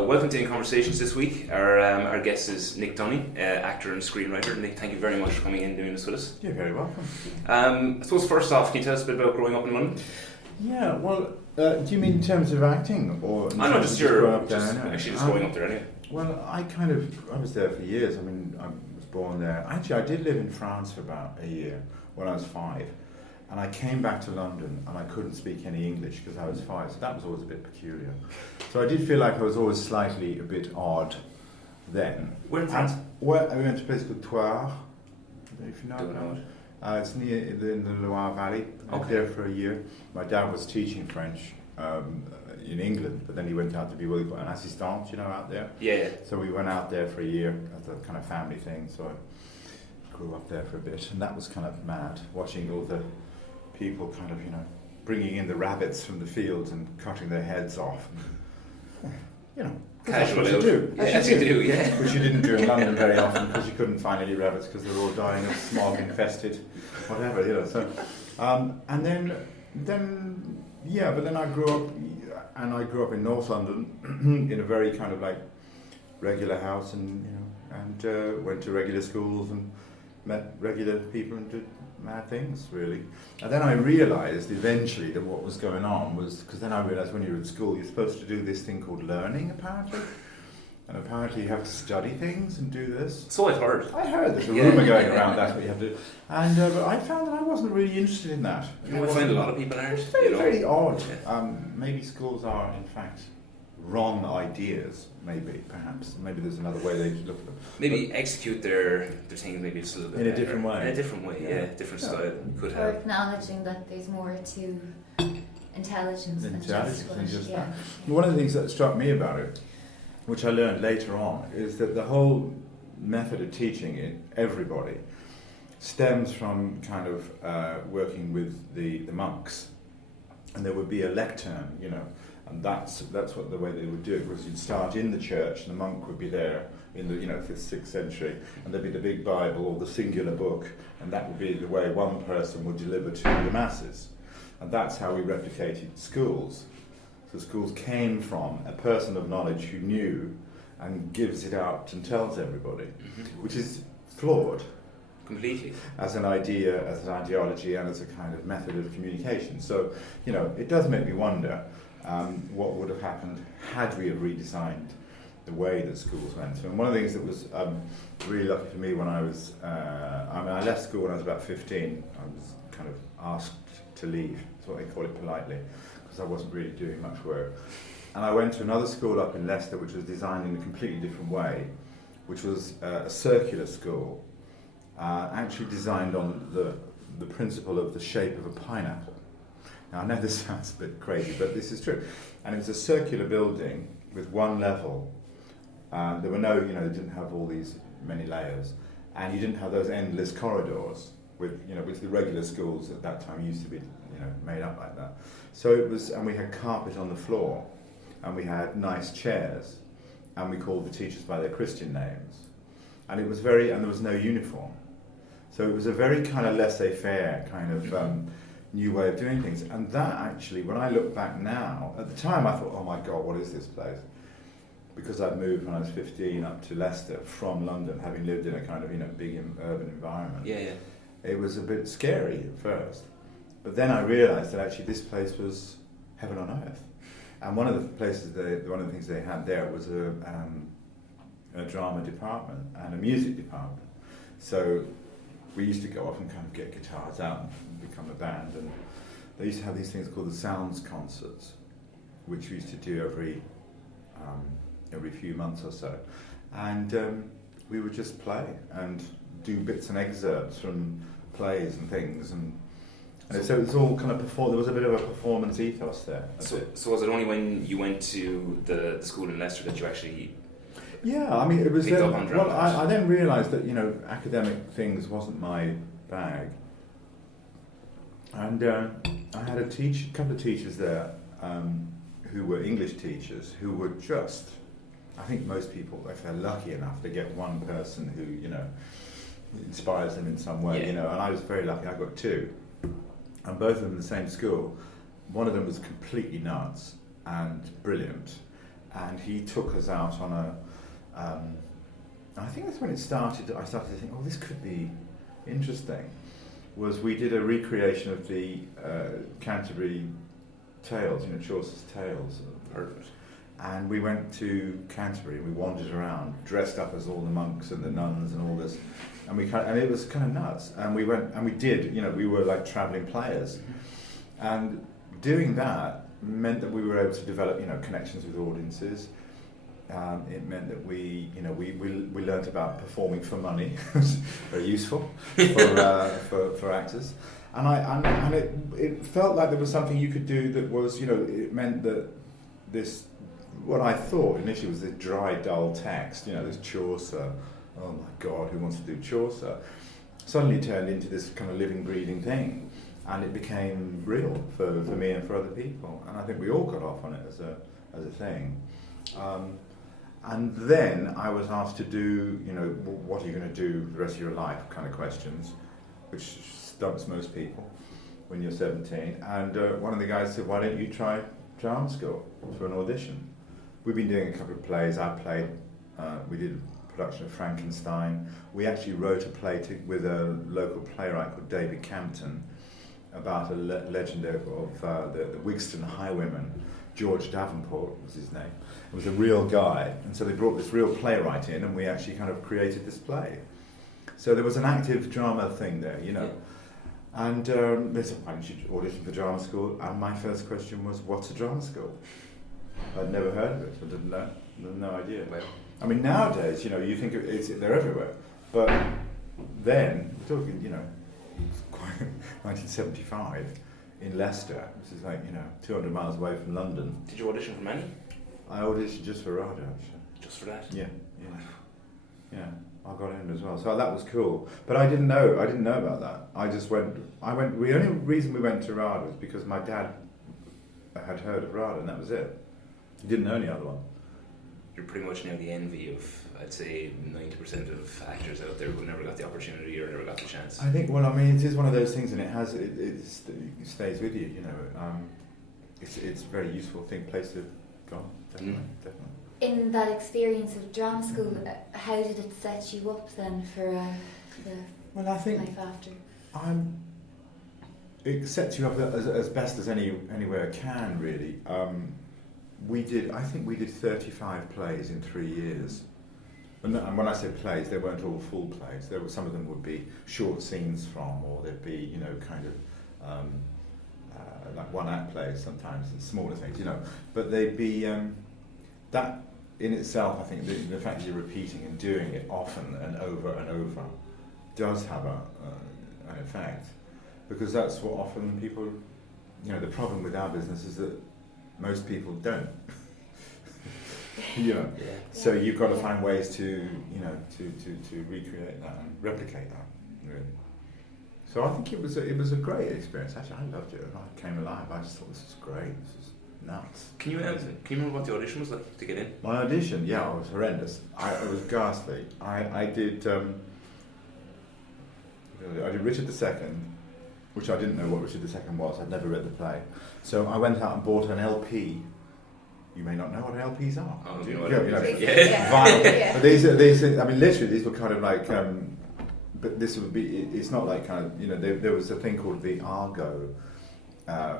Welcome to InConversations this week. Our guest is Nick Dunny, actor and screenwriter. Nick, thank you very much for coming in and doing this with us. You're very welcome. I suppose first off, can you tell us a bit about growing up in London? Yeah, well, do you mean in terms of acting or? I know, just your growing up there. actually just growing up there anyway. Well, I was there for years. I mean, I was born there. Actually, I did live in France for about a year when I was 5. And I came back to London and I couldn't speak any English because I was 5, so that was always a bit peculiar. So I did feel like I was always slightly a bit odd then. Where in France? Well, I went to a place called Tudors, if you know Don't know it. It's near in the Loire Valley. I was there for a year. My dad was teaching French in England, but then he went out to be an assistant, out there. Yeah. So we went out there for a year as a kind of family thing. So I grew up there for a bit, and that was kind of mad, watching all the people kind of, bringing in the rabbits from the fields and cutting their heads off. Casual. That's what you do. As you do, yeah. Which you didn't do in London very often because you couldn't find any rabbits because they were all dying of smog-infested, whatever, So, and then I grew up, in North London in a very kind of like regular house, and went to regular schools and met regular people and did mad things, really. And then I realised eventually that what was going on was, because then I realised when you're at school you're supposed to do this thing called learning, apparently. And apparently you have to study things and do this. So I've heard. I heard there's a rumour going around that's what you have to do. And but I found that I wasn't really interested in that. I find a lot of people aren't. It's very, very odd. Yeah. Maybe schools are, in fact, wrong ideas, perhaps. Maybe there's another way they look at them. Maybe execute their things maybe just a little bit in a better. different way. In a different way, yeah. Different style could Or help. acknowledging that there's more to intelligence than just that. One of the things that struck me about it, which I learned later on, is that the whole method of teaching everybody stems from kind of working with the monks. And there would be a lectern, and that's what the way they would do it, was you'd start in the church and the monk would be there in the 5th, 6th century, and there'd be the big Bible or the singular book, and that would be the way one person would deliver to the masses. And that's how we replicated schools. So schools came from a person of knowledge who knew and gives it out and tells everybody, which is flawed. Completely. As an idea, as an ideology, and as a kind of method of communication. So, it does make me wonder what would have happened had we have redesigned the way that schools went. And one of the things that was really lucky for me when I was, I left school when I was about 15. I was kind of asked to leave, that's what they call it politely, because I wasn't really doing much work. And I went to another school up in Leicester, which was designed in a completely different way, which was a circular school, actually designed on the principle of the shape of a pineapple. Now, I know this sounds a bit crazy, but this is true. And it was a circular building with one level. There were no, they didn't have all these many layers. And you didn't have those endless corridors with, which the regular schools at that time used to be, made up like that. So it was, and we had carpet on the floor, and we had nice chairs, and we called the teachers by their Christian names. And it was and there was no uniform. So it was a very kind of laissez-faire kind of new way of doing things. And that actually, when I look back now, at the time I thought, oh my God, what is this place? Because I'd moved when I was 15 up to Leicester from London, having lived in a kind of, big urban environment. Yeah. It was a bit scary at first. But then I realised that actually this place was heaven on earth. And one of the things they had there was a drama department and a music department. So we used to go off and kind of get guitars out and become a band, and they used to have these things called the Sounds Concerts, which we used to do every few months or so, and we would just play and do bits and excerpts from plays and things, and so it was all kind of there was a bit of a performance ethos there. So was it only when you went to the school in Leicester that you actually? Yeah, I mean, it was then, I then realised that, academic things wasn't my bag. And I had a couple of teachers there who were English teachers who were just, I think most people, if they're lucky enough, they get one person who, inspires them in some way, and I was very lucky, I got 2. And both of them in the same school. One of them was completely nuts and brilliant. and he took us out on a. I think that's when it started. I started to think, oh, this could be interesting. Was we did a recreation of the Canterbury Tales, Chaucer's Tales. Perfect. And we went to Canterbury. We wandered around, dressed up as all the monks and the nuns and all this, and and it was kind of nuts. And we went and we did. We were like travelling players, and doing that meant that we were able to develop, connections with audiences. It meant that we learnt about performing for money, very useful for actors, and it felt like there was something you could do that was, it meant that this, what I thought initially was this dry, dull text, this Chaucer, oh my God, who wants to do Chaucer, suddenly turned into this kind of living, breathing thing, and it became real for me and for other people, and I think we all got off on it as a thing. And then I was asked to do, what are you going to do the rest of your life kind of questions, which stumps most people when you're 17. And one of the guys said, why don't you try drama school for an audition? We've been doing a couple of plays. We did a production of Frankenstein. We actually wrote a play with a local playwright called David Campton about a legend of the Wigston highwayman. George Davenport was his name. It was a real guy, and so they brought this real playwright in, and we actually kind of created this play. So there was an active drama thing there, Yeah. And they said, why don't you audition for drama school? And my first question was, what's a drama school? I'd never heard of it, so I didn't know, no idea. Well, I mean, nowadays, you think they're everywhere, but then, we're talking, it's quite 1975. In Leicester, which is like 200 miles away from London. did you audition for many? I auditioned just for RADA, actually. Just for that? Yeah. I got in as well, so that was cool. But I didn't know about that. I just went. The only reason we went to RADA was because my dad had heard of RADA, and that was it. He didn't know any other one. You're pretty much now the envy of, I'd say, 90% of actors out there who never got the opportunity or never got the chance. I think. Well, I mean, it is one of those things, and it stays with you. It's a very useful place to go. Definitely. In that experience of drama school, how did it set you up then for the I think life after? It sets you up as best as anywhere can, really. I think we did 35 plays in 3 years. And when I say plays, they weren't all full plays. Some of them would be short scenes from, or they'd be, kind of like one-act plays sometimes, and smaller things, But they'd be that in itself. I think the fact that you're repeating and doing it often and over does have an effect, because that's what often people. The problem with our business is that most people don't. Yeah. So you've got to find ways to recreate that and replicate that, really. So I think it was a great experience. Actually, I loved it. When I came alive, I just thought, this is great. This is nuts. Can you remember what the audition was like to get in? My audition, it was horrendous. It was ghastly. I did Richard II, which I didn't know what Richard II was. I'd never read the play. So I went out and bought an LP. You may not know what LPs are. Oh, do you know what LPs are? Yeah. Vinyl. Yeah. But these, I mean, literally, these were kind of like, but this would be, it's not like kind of, there was a thing called the Argo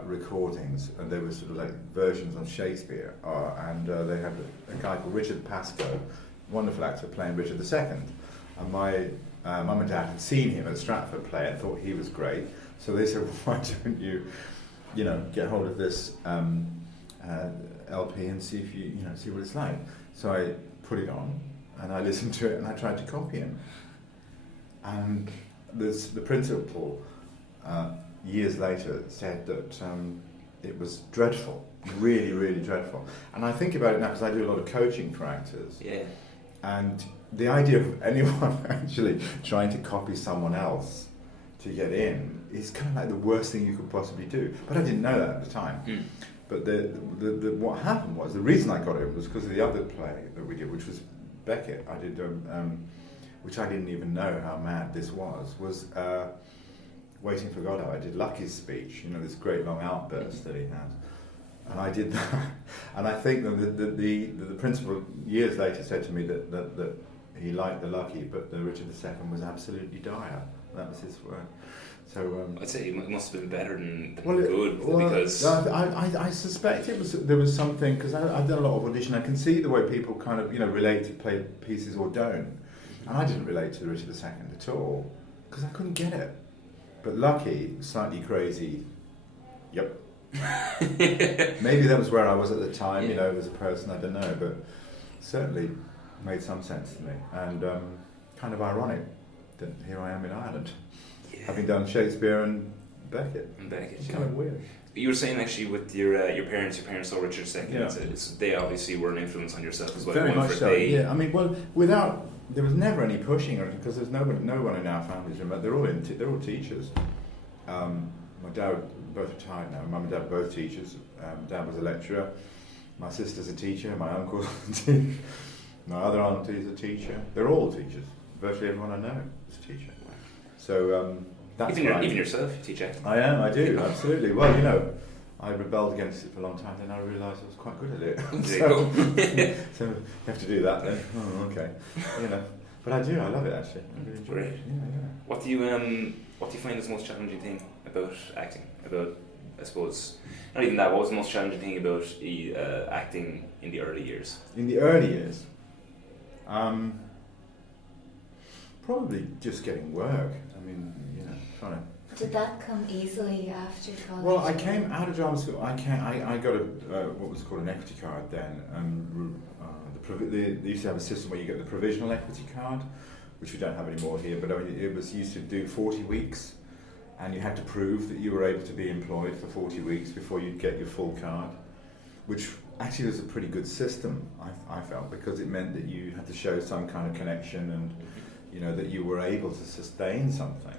recordings, and they were sort of like versions on Shakespeare, and they had a guy called Richard Pascoe, wonderful actor, playing Richard II. And my mum and dad had seen him at Stratford play and thought he was great, so they said, well, why don't you, get hold of this LP and see if see what it's like. So I put it on and I listened to it and I tried to copy him. And the principal years later said that it was dreadful, really, really dreadful. And I think about it now because I do a lot of coaching for actors. Yeah. And the idea of anyone actually trying to copy someone else to get in is kind of like the worst thing you could possibly do. But I didn't know that at the time. Mm. But what happened was, the reason I got it was because of the other play that we did, which was Beckett. I did, which I didn't even know how mad this was Waiting for Godot. I did Lucky's speech, this great long outburst that he has. And I did that. And I think that the principal years later said to me that he liked the Lucky, but the Richard II was absolutely dire. That was his word. So I'd say it must have been better than well, good, because I suspect there was something, because I've done a lot of audition. I can see the way people kind of relate to play pieces or don't, and I didn't relate to the Richard II at all because I couldn't get it. But Lucky, slightly crazy. Yep. Maybe that was where I was at the time, as a person, I don't know, but certainly made some sense to me, and kind of ironic that here I am in Ireland, having done Shakespeare and Beckett. It's kind of weird. You were saying actually with your parents saw Richard II. They obviously were an influence on yourself as well. Very much so. Yeah, I mean, well, there was never any pushing, or because there's no one in our families. They're all teachers. My dad, both retired now. Mum and dad were both teachers. Dad was a lecturer. My sister's a teacher. My uncle's a teacher. My other auntie's a teacher. They're all teachers. Virtually everyone I know is a teacher. So that's even yourself, you teach acting. I do, absolutely. Well, I rebelled against it for a long time, then I realised I was quite good at it. So you have to do that then. Oh, okay. But I love it actually. I really enjoy it. Yeah. What do you find is the most challenging thing about acting? About, I suppose, not even that. What was the most challenging thing about acting in the early years? In the early years, probably just getting work. I mean, trying to. Did that come easily after college? Well, I came out of drama school. I got what was called an equity card then. They used to have a system where you get the provisional equity card, which we don't have anymore here. But it was used to do 40 weeks, and you had to prove that you were able to be employed for 40 weeks before you'd get your full card, which actually was a pretty good system, I felt, because it meant that you had to show some kind of connection and that you were able to sustain something.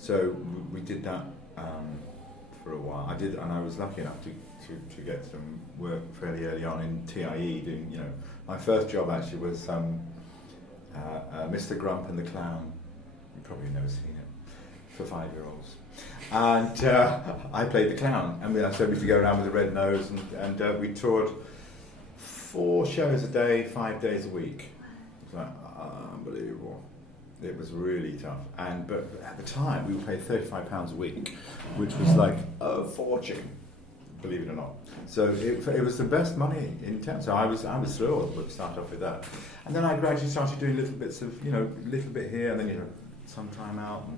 So we did that for a while. I did, and I was lucky enough to get some work fairly early on in TIE. Doing, my first job actually was Mr. Grump and the Clown. You've probably never seen it, for 5-year-olds. And I played the clown, and so we used to go around with a red nose, and we toured 4 shows a day, 5 days a week. It was like unbelievable. It was really tough, but at the time we were paid £35 a week, which was like a fortune, believe it or not. So it was the best money in town. So I was thrilled to start off with that, and then I gradually started doing little bits of little bit here, and then some time out,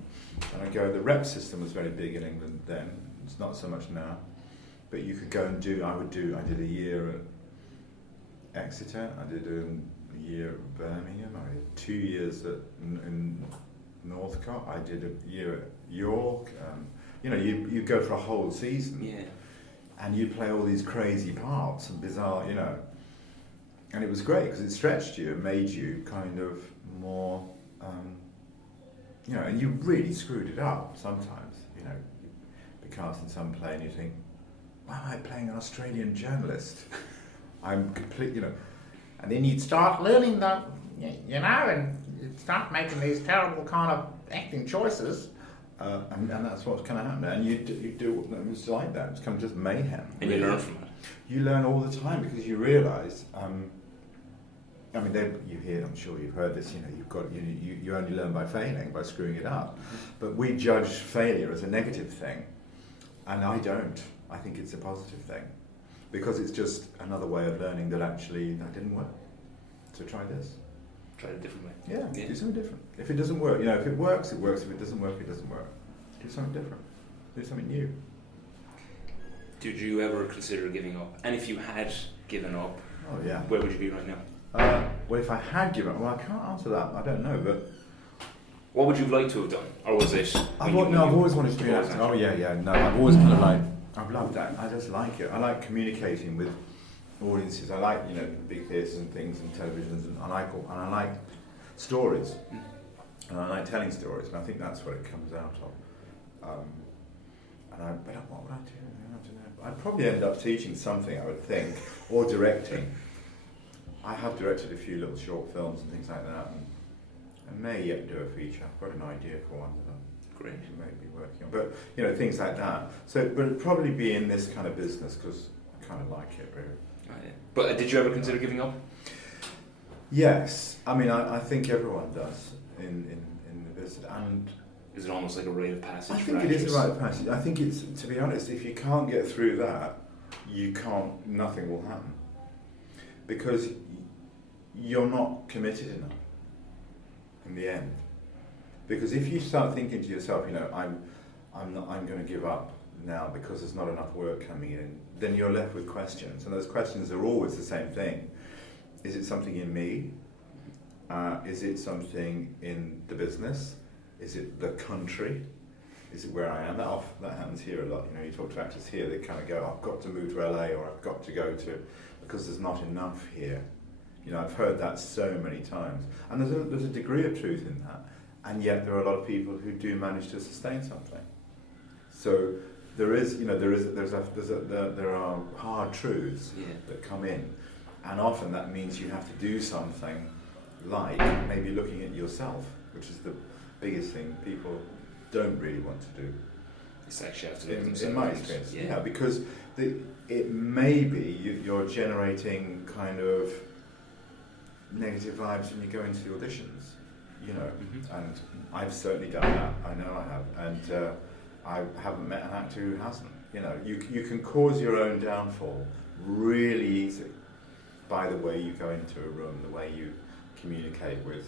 and I go. The rep system was very big in England then. It's not so much now, but you could go and do. I did a year at Exeter. I did a year at Birmingham. I did 2 years in Northcote. I did a year at York. You go for a whole season, and you play all these crazy parts and bizarre, and it was great because it stretched you and made you kind of more, and you really screwed it up sometimes. You'd be cast in some play and you think, why am I playing an Australian journalist? I'm complete, And then you'd start learning that, and you'd start making these terrible kind of acting choices, and that's what's kind of happening. And you do, it was like that. It's kind of just mayhem. And really. You learn from it. You learn all the time because you realise. You hear. I'm sure you've heard this. You only learn by failing, by screwing it up. But we judge failure as a negative thing, and I don't. I think it's a positive thing. Because it's just another way of learning that actually that didn't work. So try this. Try it a different way. Yeah, do something different. If it doesn't work, if it works, it works. If it doesn't work, it doesn't work. Do something different. Do something new. Did you ever consider giving up? And if you had given up, where would you be right now? Well, if I had given up, I can't answer that. I don't know, but what would you like to have done, or was it? I've always wanted to be an actor. Oh yeah. No, I've always kind of I've loved that. I just like it. I like communicating with audiences. I like big theatres and things and televisions, and I like stories, and I like telling stories, and I think that's what it comes out of. But what would I do? I don't know. I'd probably end up teaching something, I would think, or directing. I have directed a few little short films and things like that, and may yet do a feature. I've got an idea for one that Great. I may be working on, but things like that. So, but it'd probably be in this kind of business because kind of like it, really. Oh, yeah. But did you ever consider giving up? Yes, I mean, I think everyone does in the business, and Is it almost like a rite of passage? I think it is a rite of passage. I think it's, to be honest, if you can't get through that, nothing will happen, because you're not committed enough in the end. Because if you start thinking to yourself, I'm going to give up now because there's not enough work coming in, then you're left with questions, and those questions are always the same thing. Is it something in me? Is it something in the business? Is it the country? Is it where I am? That happens here a lot. You talk to actors here, they kind of go, I've got to move to LA, or I've got to go to, because there's not enough here. I've heard that so many times. And there's a degree of truth in that. And yet there are a lot of people who do manage to sustain something. So there are hard truths that come in. And often that means you have to do something, like maybe looking at yourself, which is the biggest thing people don't really want to do. It's actually have to do themselves. In my experience, because it may be you're generating kind of negative vibes when you go into the auditions, and I've certainly done that. I know I have, and I haven't met an actor who hasn't. You can cause your own downfall really easy by the way you go into a room, the way you communicate with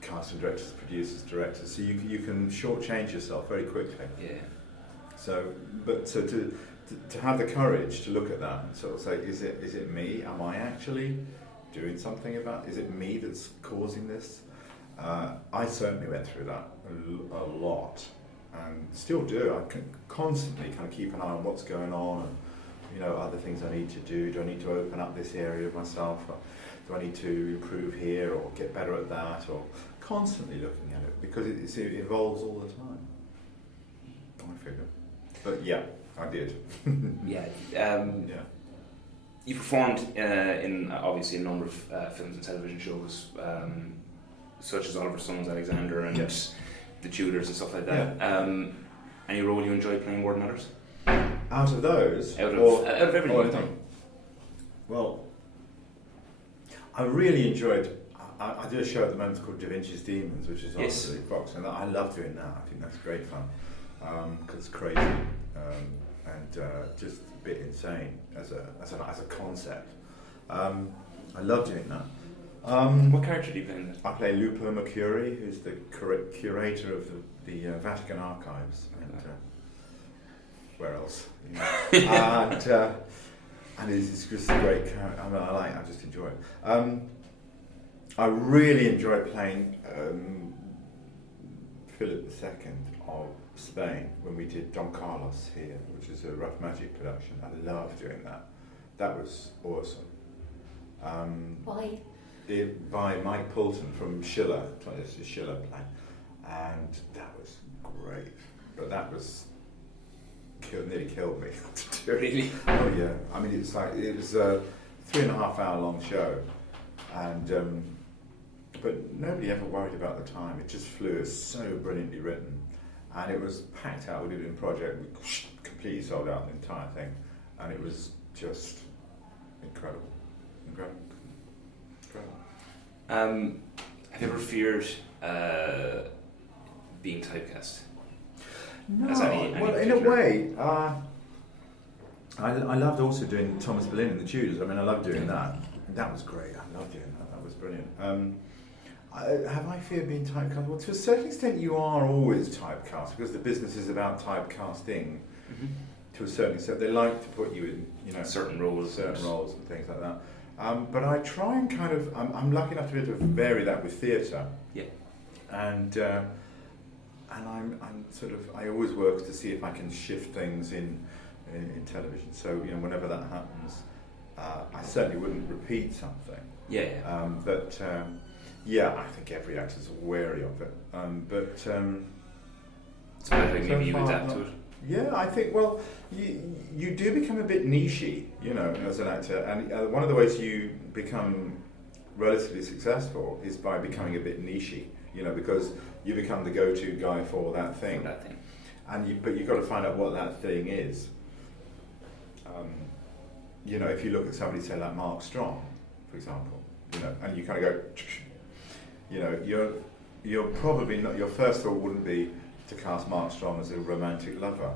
casting directors, producers, directors. So you can shortchange yourself very quickly. Yeah. So to have the courage to look at that and sort of say, is it me? Am I actually doing something about? Is it me that's causing this? I certainly went through that a lot, and still do. I can constantly kind of keep an eye on what's going on, and other things I need to do. Do I need to open up this area of myself? Or do I need to improve here or get better at that? Or constantly looking at it, because it evolves all the time. I figure. But yeah, I did. You performed in obviously a number of films and television shows, such as Oliver Stone's Alexander and the Tudors and stuff like that. Any role you enjoyed playing more than others? Out of those? Out of everything you've done. Well, I really enjoyed. I do a show at the moment called Da Vinci's Demons, which is on the Fox, and I love doing that. I think that's great fun, because it's crazy and just a bit insane as a concept. I love doing that. What character do you play in that? I play Lupo Mercuri, who's the curator of the Vatican archives, and where else? And it's just a great character. I just enjoy it. I really enjoyed playing Philip II of Spain when we did Don Carlos here, which is a Rough Magic production. I loved doing that. That was awesome. Why? By Mike Poulton from Schiller, it's a Schiller play, and that was great. But that was nearly killed me to do it. Really? Oh yeah. I mean, it was a 3.5 hour long show, and but nobody ever worried about the time. It just flew. It was so brilliantly written, and it was packed out. We did it in project. We completely sold out the entire thing, and it was just incredible. Have you ever feared being typecast? No, well, in a way, I loved also doing Thomas Boleyn in the Tudors. I mean, I loved doing that. That was great. I loved doing that. That was brilliant. Have I feared being typecast? Well, to a certain extent, you are always typecast, because the business is about typecasting. Mm-hmm. To a certain extent, they like to put you in, certain roles and things like that. But I try and kind of, I'm lucky enough to be able to vary that with theatre. Yeah. And I'm sort of, I always work to see if I can shift things in television. So whenever that happens, I certainly wouldn't repeat something. Yeah. But I think every actor's wary of it. But so maybe you adapt to it. Yeah, I think, well, you do become a bit nichey, as an actor, and one of the ways you become relatively successful is by becoming a bit nichey, because you become the go-to guy for that thing. For that thing. But you've got to find out what that thing is. you know, if you look at somebody, say, like Mark Strong, for example, you know, and you kind of go, you know, you're probably not, your first thought wouldn't be to cast Mark Strong as a romantic lover.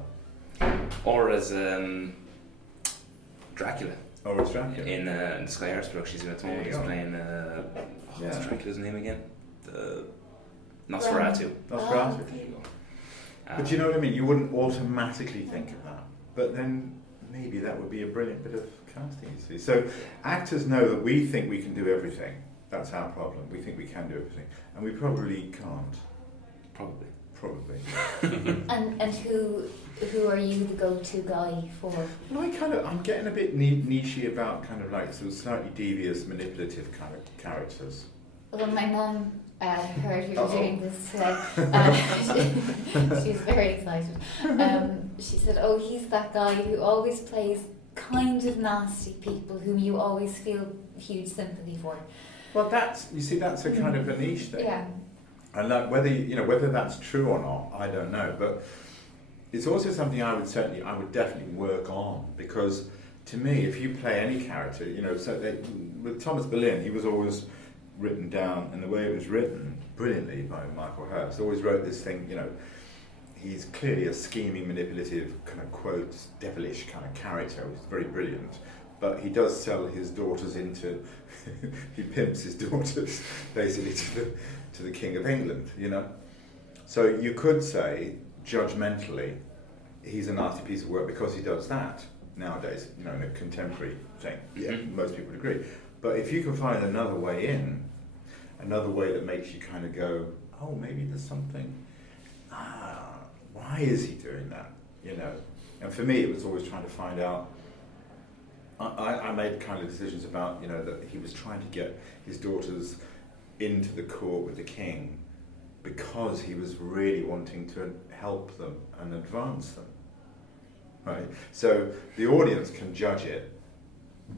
Or as Dracula. Or as Dracula. In the Sky Arts production, he's in at the moment. He's playing, what's Dracula's name again? Nosferatu. Nosferatu. There you go. But you know what I mean? You wouldn't automatically think of that. But then maybe that would be a brilliant bit of casting, you see. So actors know that we think we can do everything. That's our problem. We think we can do everything. And we probably can't. Probably. And who are you the go-to guy for? Well, I'm getting a bit nichey about kind of like sort of slightly devious, manipulative kind of characters. Well, my mum heard we were doing this today. She was very excited. She said, "Oh, he's that guy who always plays kind of nasty people whom you always feel huge sympathy for." Well, that's a kind of a niche thing. Yeah. And like whether that's true or not, I don't know. But it's also something I would definitely work on, because to me, if you play any character, you know, with Thomas Boleyn, he was always written down, and the way it was written brilliantly by Michael Hurst, always wrote this thing, you know, he's clearly a scheming, manipulative, kind of quotes, devilish kind of character, which is very brilliant, but he does sell his daughters into, he pimps his daughters basically to the King of England, you know. So you could say, judgmentally, he's a nasty piece of work because he does that nowadays, you know, in a contemporary thing. Yeah, most people would agree. But if you can find another way in, another way that makes you kind of go, oh, maybe there's something, why is he doing that, you know? And for me, it was always trying to find out, I made kind of decisions about, you know, that he was trying to get his daughters into the court with the king because he was really wanting to help them and advance them, right? So the audience can judge it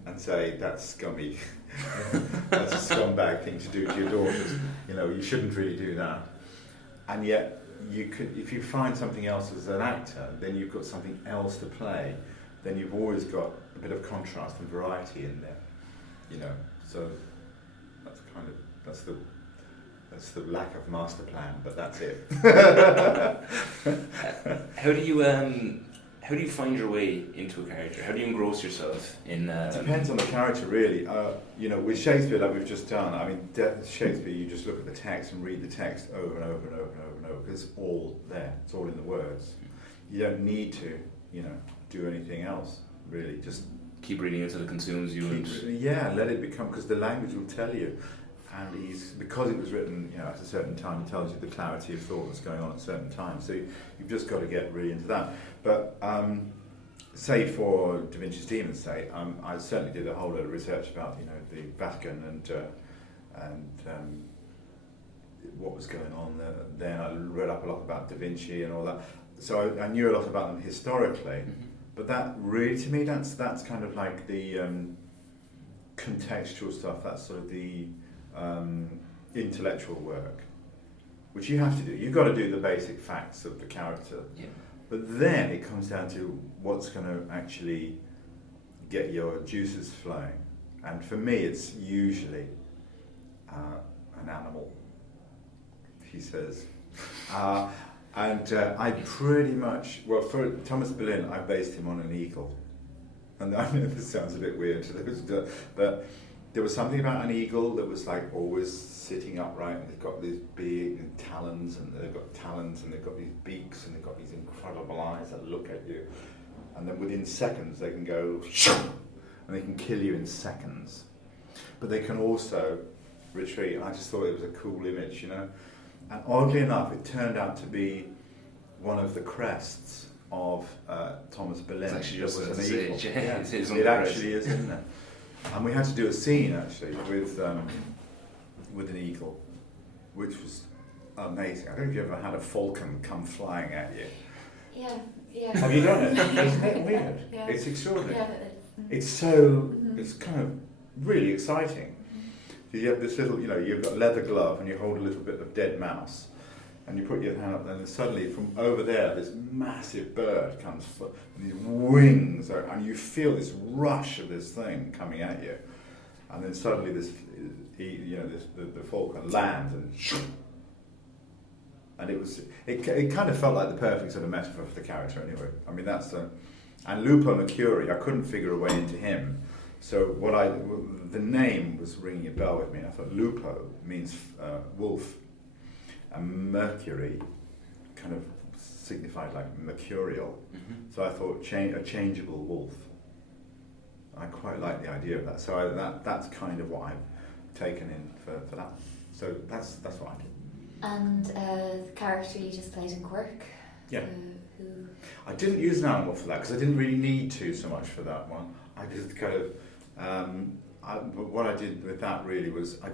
and say, that's scummy, that's a scumbag thing to do to your daughters, you know, you shouldn't really do that. And yet, you could, if you find something else as an actor, then you've got something else to play, then you've always got a bit of contrast and variety in there, you know. So that's the lack of master plan, but that's it. How do you find your way into a character? How do you engross yourself in? It depends on the character, really. You know, with Shakespeare, like we've just done, I mean, Shakespeare, you just look at the text and read the text over and over and over and over and over, because it's all there. It's all in the words. You don't need to, you know, do anything else, really. Just keep reading until it consumes you. Let it become, because the language will tell you. And because it was written, you know, at a certain time, it tells you the clarity of thought that's going on at a certain time. So you've just got to get really into that. But say for Da Vinci's Demons, I certainly did a whole lot of research about, you know, the Vatican and what was going on there. I read up a lot about Da Vinci and all that. So I knew a lot about them historically. But that really, to me, that's kind of like the contextual stuff. That's sort of the intellectual work, which you have to do. You've got to do the basic facts of the character. Yeah. But then it comes down to what's going to actually get your juices flowing. And for me, it's usually an animal, he says. And I pretty much, well, for Thomas Boleyn, I based him on an eagle. And I know this sounds a bit weird to those, but there was something about an eagle that was like always sitting upright, and they've got these big talons, and they've got these beaks, and they've got these incredible eyes that look at you. And then within seconds they can go, and they can kill you in seconds. But they can also retreat. And I just thought it was a cool image, you know. And oddly enough, it turned out to be one of the crests of Thomas Boleyn. It's actually just an eagle. It actually is, isn't it? And we had to do a scene actually with an eagle, which was amazing. I don't know if you ever had a falcon come flying at you. Yeah. Have you done it? Isn't it weird? Yeah. It's extraordinary. Yeah. It's it's kind of really exciting. So you have this little, you know, you've got a leather glove and you hold a little bit of dead mouse, and you put your hand up there, and suddenly from over there, this massive bird comes, and these wings, and you feel this rush of this thing coming at you, and then suddenly the falcon lands, and it kind of felt like the perfect sort of metaphor for the character anyway. I mean, and Lupo Mercuri, I couldn't figure a way into him, so the name was ringing a bell with me, and I thought Lupo means wolf, and Mercury kind of signified like mercurial. Mm-hmm. So I thought a changeable wolf. I quite like the idea of that. So that's kind of what I've taken in for that. So that's what I did. And the character you just played in Quirke. Yeah. Who? I didn't use an animal for that because I didn't really need to so much for that one. I just kind of what I did with that really was I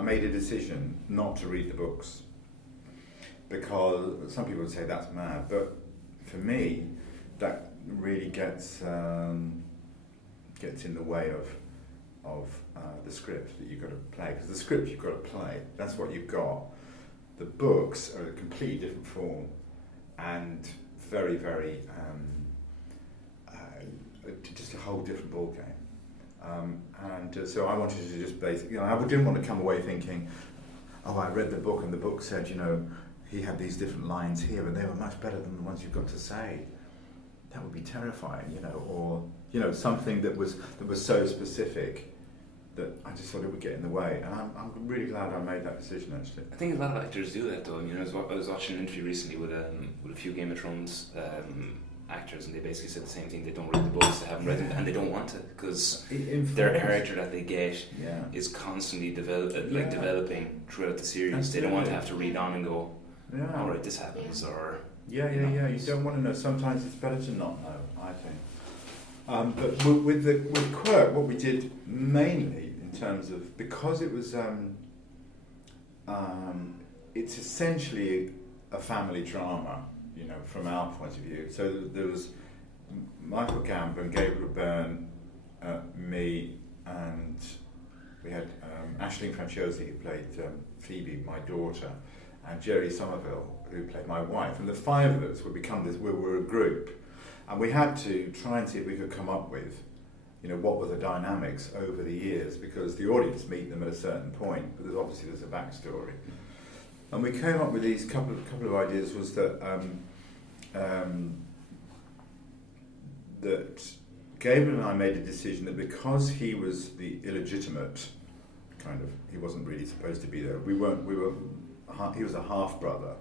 made a decision not to read the books. Because some people would say that's mad, but for me, that really gets in the way of the script that you've got to play. Because the script you've got to play, that's what you've got. The books are a completely different form, and very, very just a whole different ball game. So I wanted to just basically, I didn't want to come away thinking, oh, I read the book and the book said, he had these different lines here, but they were much better than the ones you've got to say. That would be terrifying, or something that was so specific that I just thought it would get in the way. And I'm really glad I made that decision, actually. I think a lot of actors do that, though. I was watching an interview recently with a few Game of Thrones actors, and they basically said the same thing. They don't read the books, they haven't read them, and they don't want to, because their character that they get is constantly developing throughout the series. Absolutely. They don't want to have to read on and go, all right, this happens, or... Yeah. You don't want to know. Sometimes it's better to not know, I think. But with Quirke, what we did mainly in terms of, because it was, it's essentially a family drama, from our point of view. So there was Michael Gambon, Gabriel Byrne, me, and we had Aisling Franciosi, who played Phoebe, my daughter, and Jerry Somerville, who played my wife. And the five of us we were a group. And we had to try and see if we could come up with, what were the dynamics over the years, because the audience meet them at a certain point, but there's a backstory. And we came up with these couple of ideas. Was that that Gabriel and I made a decision that because he was the illegitimate he wasn't really supposed to be there. He was a half brother.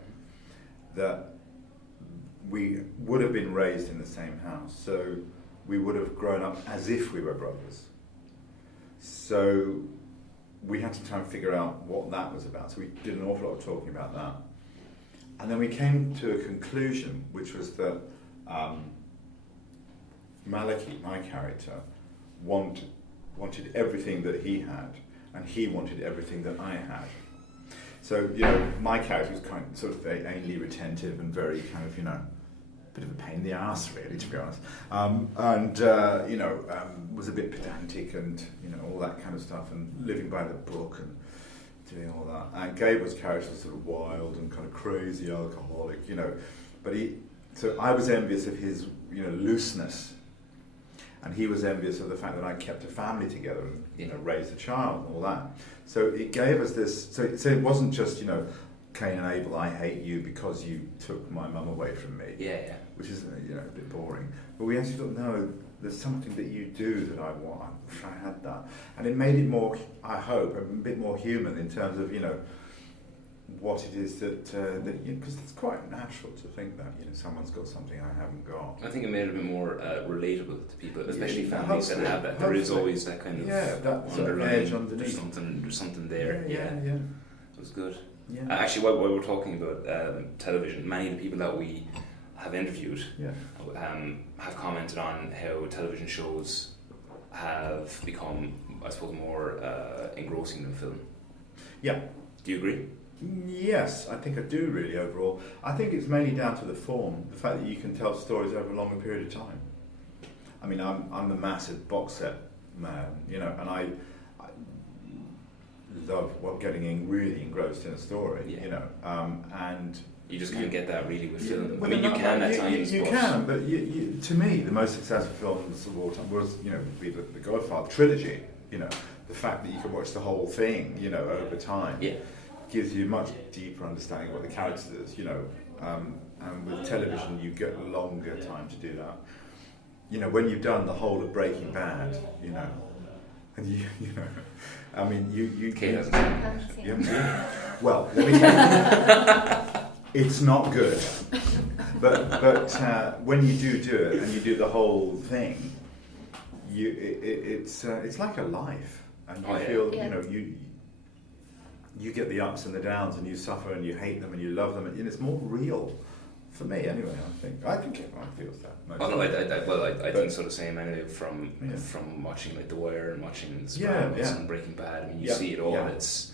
That we would have been raised in the same house, so we would have grown up as if we were brothers. So we had to try and figure out what that was about. So we did an awful lot of talking about that. And then we came to a conclusion, which was that Maliki, my character, wanted everything that he had, and he wanted everything that I had. So, my character was sort of very anally retentive and very bit of a pain in the arse, really, to be honest. Was a bit pedantic and, all that kind of stuff, and living by the book and doing all that. And Gabriel's character was sort of wild and kind of crazy alcoholic, so I was envious of his, looseness. And he was envious of the fact that I kept a family together and, raised a child and all that. So it gave us this, so it wasn't just, Cain and Abel, I hate you because you took my mum away from me. Yeah. Which is, a bit boring. But we actually thought, no, there's something that you do that I want. I wish I had that. And it made it more, I hope, a bit more human in terms of, what it is that because it's quite natural to think that, someone's got something I haven't got. I think it made it a bit more relatable to people, especially families that have that. There is always that kind of that sort of edge underneath. There's something there. Yeah. It was good. Yeah. Actually, while we're talking about television, many of the people that we have interviewed have commented on how television shows have become, I suppose, more engrossing than film. Yeah. Do you agree? Yes, I think I do really overall. I think it's mainly down to the form, the fact that you can tell stories over a longer period of time. I mean, I'm a massive box set man, and I love getting really engrossed in a story, you know, and you just can't get that really with film. Well, I mean, you can at times. You can, but you, to me, the most successful films of all time was, you know, be the Godfather trilogy. You know, the fact that you can watch the whole thing, you know, over time, gives you a much deeper understanding of what the character is. You know, and with television, you get longer time to do that. You know, when you've done the whole of Breaking Bad, you know, and you know, I mean, you hasn't seen it. Well, let me tell you. It's not good, but when you do it and you do the whole thing, it's like a life, and you feel you know you get the ups and the downs, and you suffer and you hate them and you love them, and it's more real for me anyway. I think everyone feels that. Oh no, I think so the same anyway from watching like The Wire and watching The Sopranos and Breaking Bad. I mean, you see it all. And it's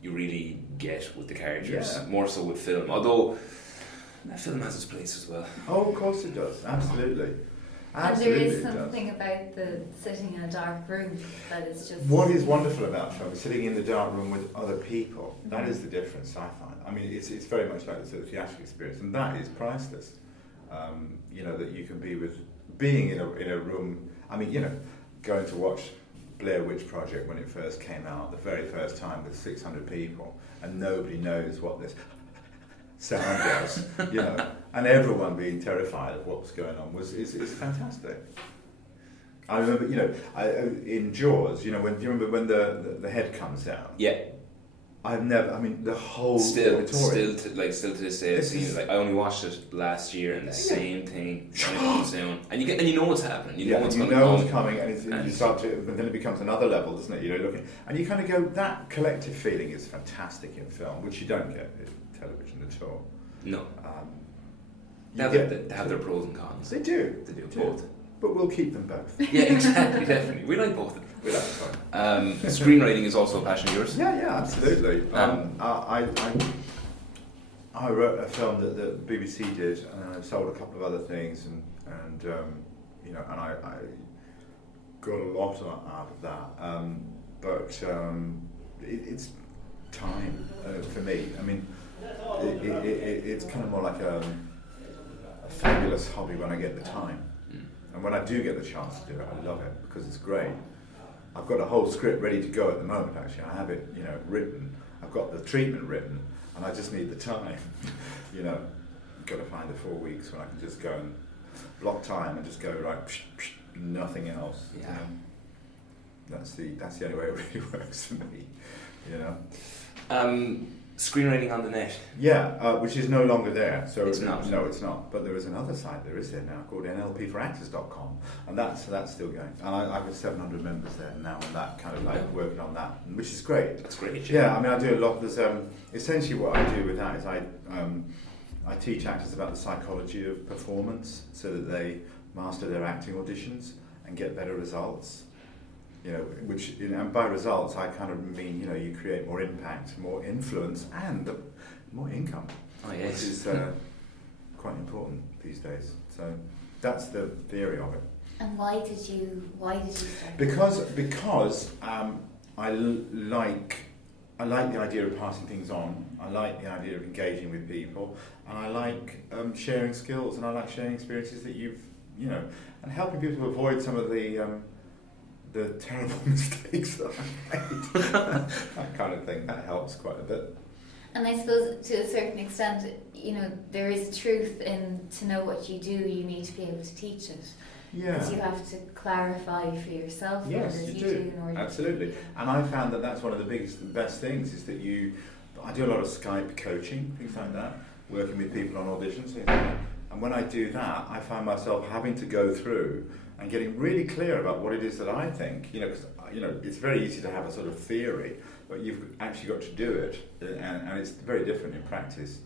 you really get with the characters more so with film. Although that film has its place as well. Oh, of course it does. Absolutely. And there is something about the sitting in a dark room that is just... What is wonderful about film is sitting in the dark room with other people. That is the difference, I find. I mean, it's very much like the sort of theatrical experience, and that is priceless. You know, that you can being in a room. I mean, you know, going to watch Blair Witch Project when it first came out, the very first time with 600 people, and nobody knows what this sound does, you know, and everyone being terrified of what was going on is fantastic. I remember, you know, in Jaws, you know, do you remember when the head comes down? Yeah. I've never. I mean, the whole still to this day, I've seen it. Like I only watched it last year, and the same thing when it comes down, and you know what's happening. You know what's coming, and you start to, but then it becomes another level, doesn't it? You know, looking, and you kind of go. That collective feeling is fantastic in film, which you don't get in television at all. No. They have their pros and cons. They do. They do both. But we'll keep them both. Yeah, exactly, definitely. We like both of them. We like both. Screenwriting is also a passion of yours? Yeah, absolutely. I wrote a film that the BBC did, and I sold a couple of other things, and you know, and I got a lot out of that. But it's time for me. I mean, it's kind of more like a fabulous hobby when I get the time. And when I do get the chance to do it, I love it because it's great. I've got a whole script ready to go at the moment, actually. I have it, you know, written. I've got the treatment written, and I just need the time. You know, I've got to find the 4 weeks when I can just go and block time and just go, right, nothing else. Yeah. You know? That's the only way it really works for me, you know. Screenwriting on the net. Yeah, which is no longer there. So it's not. No, it's not. But there is another site there now called nlpforactors.com, and that's still going. And I've got 700 members there now, and that kind of like working on that, which is great. That's great. Yeah, I mean, I do a lot. There's essentially what I do with that is I teach actors about the psychology of performance, so that they master their acting auditions and get better results. You know, which, you know, and by results I kind of mean, you know, you create more impact, more influence, and more income. Oh yes, which is quite important these days. So that's the theory of it. And why did you start? Because I like the idea of passing things on. I like the idea of engaging with people, and I like sharing skills, and I like sharing experiences that you know, and helping people to avoid some of the terrible mistakes that I made. That kind of thing, that helps quite a bit. And I suppose to a certain extent, you know, there is truth in to know what you do, you need to be able to teach it. Yeah. Because you have to clarify for yourself what yes, it is you you do. in order Absolutely. And I found that that's one of the biggest and best things is that I do a lot of Skype coaching, things like that, working with people on auditions, things like that. And when I do that, I find myself having to go through and getting really clear about what it is that I think, you know, because, you know, it's very easy to have a sort of theory, but you've actually got to do it, and it's very different in practice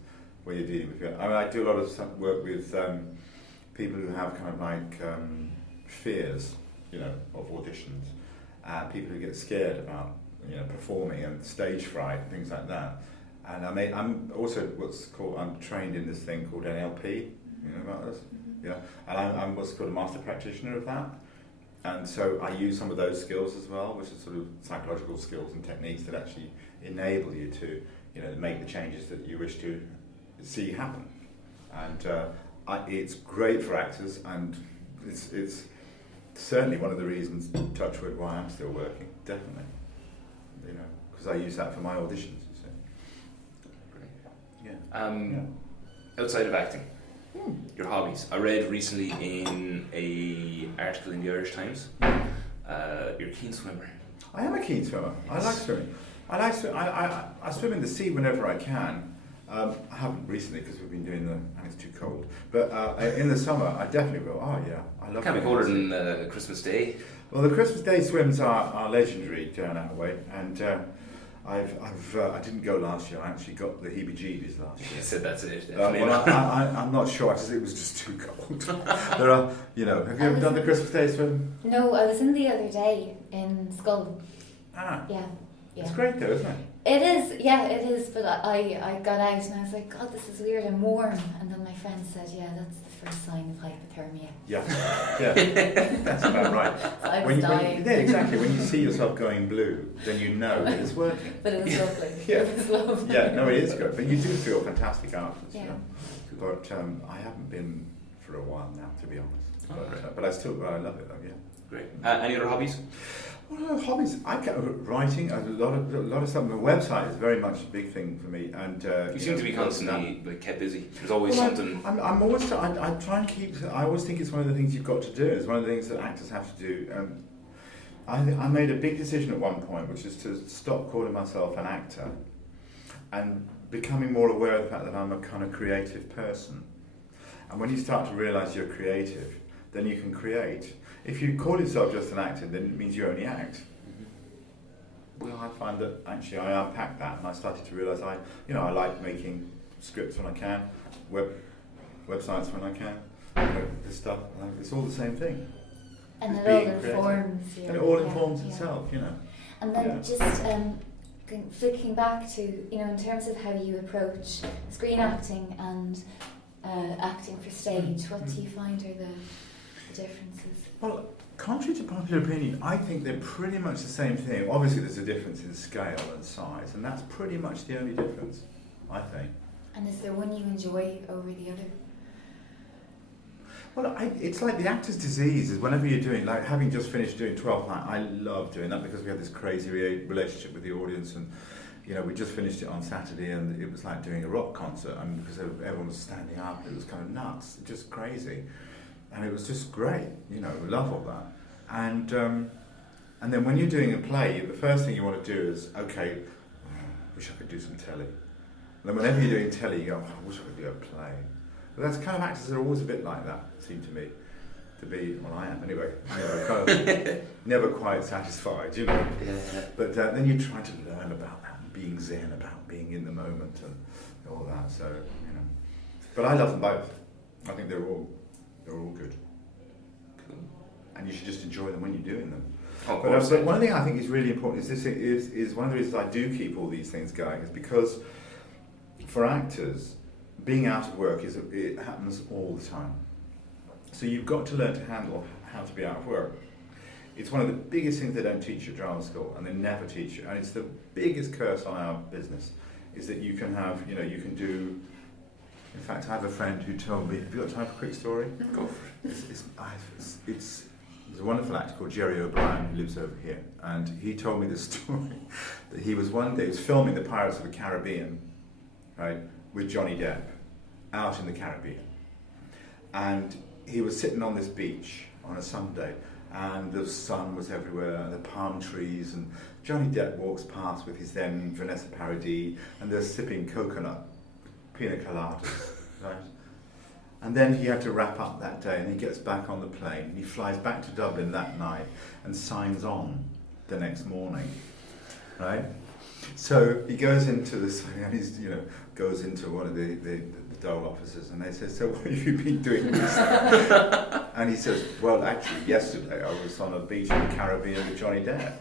when you're dealing with. I mean, I do a lot of work with people who have kind of like fears, you know, of auditions, people who get scared about, you know, performing and stage fright and things like that. And I'm also I'm trained in this thing called NLP. You know about this? Yeah, and I'm what's called a master practitioner of that. And so I use some of those skills as well, which are sort of psychological skills and techniques that actually enable you to, make the changes that you wish to see happen. And it's great for actors, and it's certainly one of the reasons, touch wood, why I'm still working. Definitely, because I use that for my auditions. You see. Great. Yeah. Outside of acting, your hobbies. I read recently in an article in the Irish Times. You're a keen swimmer. I am a keen swimmer. I like swimming. I swim in the sea whenever I can. I haven't recently because we've been doing and it's too cold. But in the summer, I definitely will. Oh yeah, I love. Can't be colder than Christmas Day. Well, the Christmas Day swims are legendary down that way, and I didn't go last year. I actually got the heebie-jeebies last year. You said that's it. I'm not sure. It was just too cold. There are, have you ever done the Christmas Day swim? No, I was in the other day in Skull. Ah. Yeah. It's great though, isn't it? It is, but I got out and I was like, God, this is weird, I'm warm. And then my friend said, yeah, that's the first sign of hypothermia. Yeah, that's about right. So I was dying. Exactly. When you see yourself going blue, then you know that it's working. But it was lovely. Yeah. It was lovely. Yeah, no, it is good. But you do feel fantastic afterwards. Yeah. But I haven't been for a while now, to be honest. But I love it though, yeah. Great. Any other hobbies? Well, hobbies. Writing. A lot of stuff. My website is very much a big thing for me, and you seem to be constantly kept busy. There's always something. I'm always. I try and keep. I always think it's one of the things you've got to do. It's one of the things that actors have to do. I made a big decision at one point, which is to stop calling myself an actor, and becoming more aware of the fact that I'm a kind of creative person. And when you start to realise you're creative, then you can create. If you call yourself just an actor, then it means you only act. Mm-hmm. Well, I find that actually I unpacked that, and I started to realise I like making scripts when I can, websites when I can, this stuff. It's all the same thing. And it all informs you. And it all informs itself, And then just flicking back to, in terms of how you approach screen acting and acting for stage, what do you find are the differences? Well, contrary to popular opinion, I think they're pretty much the same thing. Obviously there's a difference in scale and size, and that's pretty much the only difference, I think. And is there one you enjoy over the other? Well, it's like the actor's disease is whenever you're doing, like having just finished doing 12 Night, I love doing that because we had this crazy relationship with the audience, and we just finished it on Saturday, and it was like doing a rock concert, and because everyone was standing up, it was kind of nuts, just crazy. And it was just great, love all that. And then when you're doing a play, the first thing you want to do is, okay, wish I could do some telly. And then whenever you're doing telly, you go, I wish I could do a play. But that's kind of actors that are always a bit like that, seem to me. To be, well, I am anyway, kind of never quite satisfied, Yeah. But then you try to learn about that, being zen, about being in the moment and all that, so, But I love them both. I think they're all good. Cool. And you should just enjoy them when you're doing them. Of But course. one thing I think is really important is one of the reasons I do keep all these things going is because for actors, being out of work it happens all the time. So you've got to learn to handle how to be out of work. It's one of the biggest things they don't teach at drama school, and they never teach you. And it's the biggest curse on our business, is that you can have, you can do. In fact, I have a friend who told me, have you got time for a quick story? Go for it. There's a wonderful actor called Jerry O'Brien who lives over here, and he told me the story that he was filming the Pirates of the Caribbean, right, with Johnny Depp, out in the Caribbean. And he was sitting on this beach on a Sunday, and the sun was everywhere, the palm trees, and Johnny Depp walks past with his then Vanessa Paradis, and they're sipping coconut pina coladas, right? And then he had to wrap up that day, and he gets back on the plane, and he flies back to Dublin that night and signs on the next morning, right? So he goes into this, and he's, goes into one of the Dole offices, and they say, so what have you been doing recently? And he says, well, actually, yesterday I was on a beach in the Caribbean with Johnny Depp.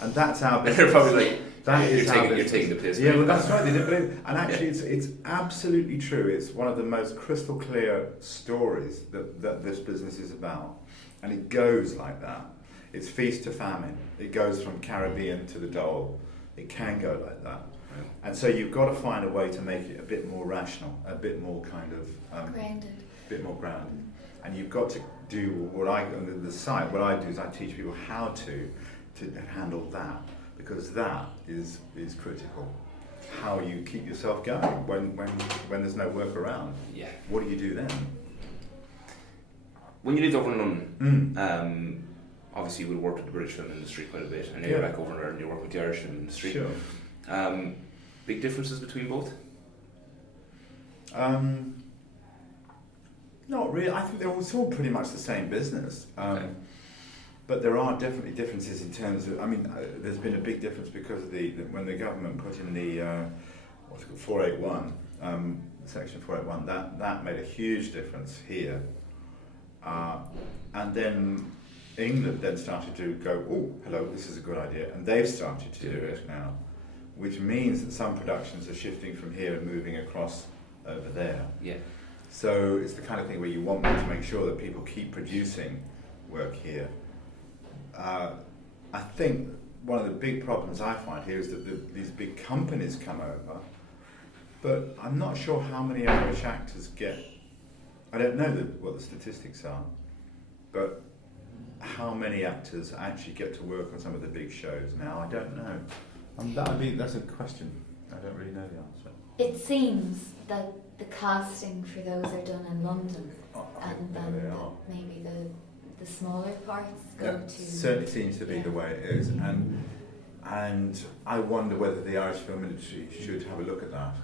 And that's our business. They're probably like, you're taking the piss. Yeah, well, that's right. They didn't believe it. And actually, it's absolutely true. It's one of the most crystal clear stories that this business is about. And it goes like that. It's feast to famine. It goes from Caribbean to the Dole. It can go like that. Right. And so you've got to find a way to make it a bit more rational, a bit more kind of Grounded. a bit more grounded. And you've got to do what I on the site. What I do is I teach people how to handle that, because that is critical. How you keep yourself going when there's no work around. Yeah. What do you do then? When you lived over in London, obviously you would have worked with the British film industry quite a bit, and now you're back over in Ireland, you work with the Irish film industry. Sure. Big differences between both? Not really. I think they're all pretty much the same business. Okay. But there are definitely differences in terms of. I mean, there's been a big difference because of when the government put in the 481, Section 481. That made a huge difference here, and then England then started to go, oh, hello, this is a good idea, and they've started to do it now, which means that some productions are shifting from here and moving across over there. Yeah. So it's the kind of thing where you want to make sure that people keep producing work here. I think one of the big problems I find here is that these big companies come over, but I'm not sure how many Irish actors get. I don't know what the statistics are, but how many actors actually get to work on some of the big shows now, I don't know. That's a question. I don't really know the answer. It seems that the casting for those are done in London, and then maybe the smaller parts go to. Certainly seems to be the way it is, and I wonder whether the Irish film industry should have a look at that.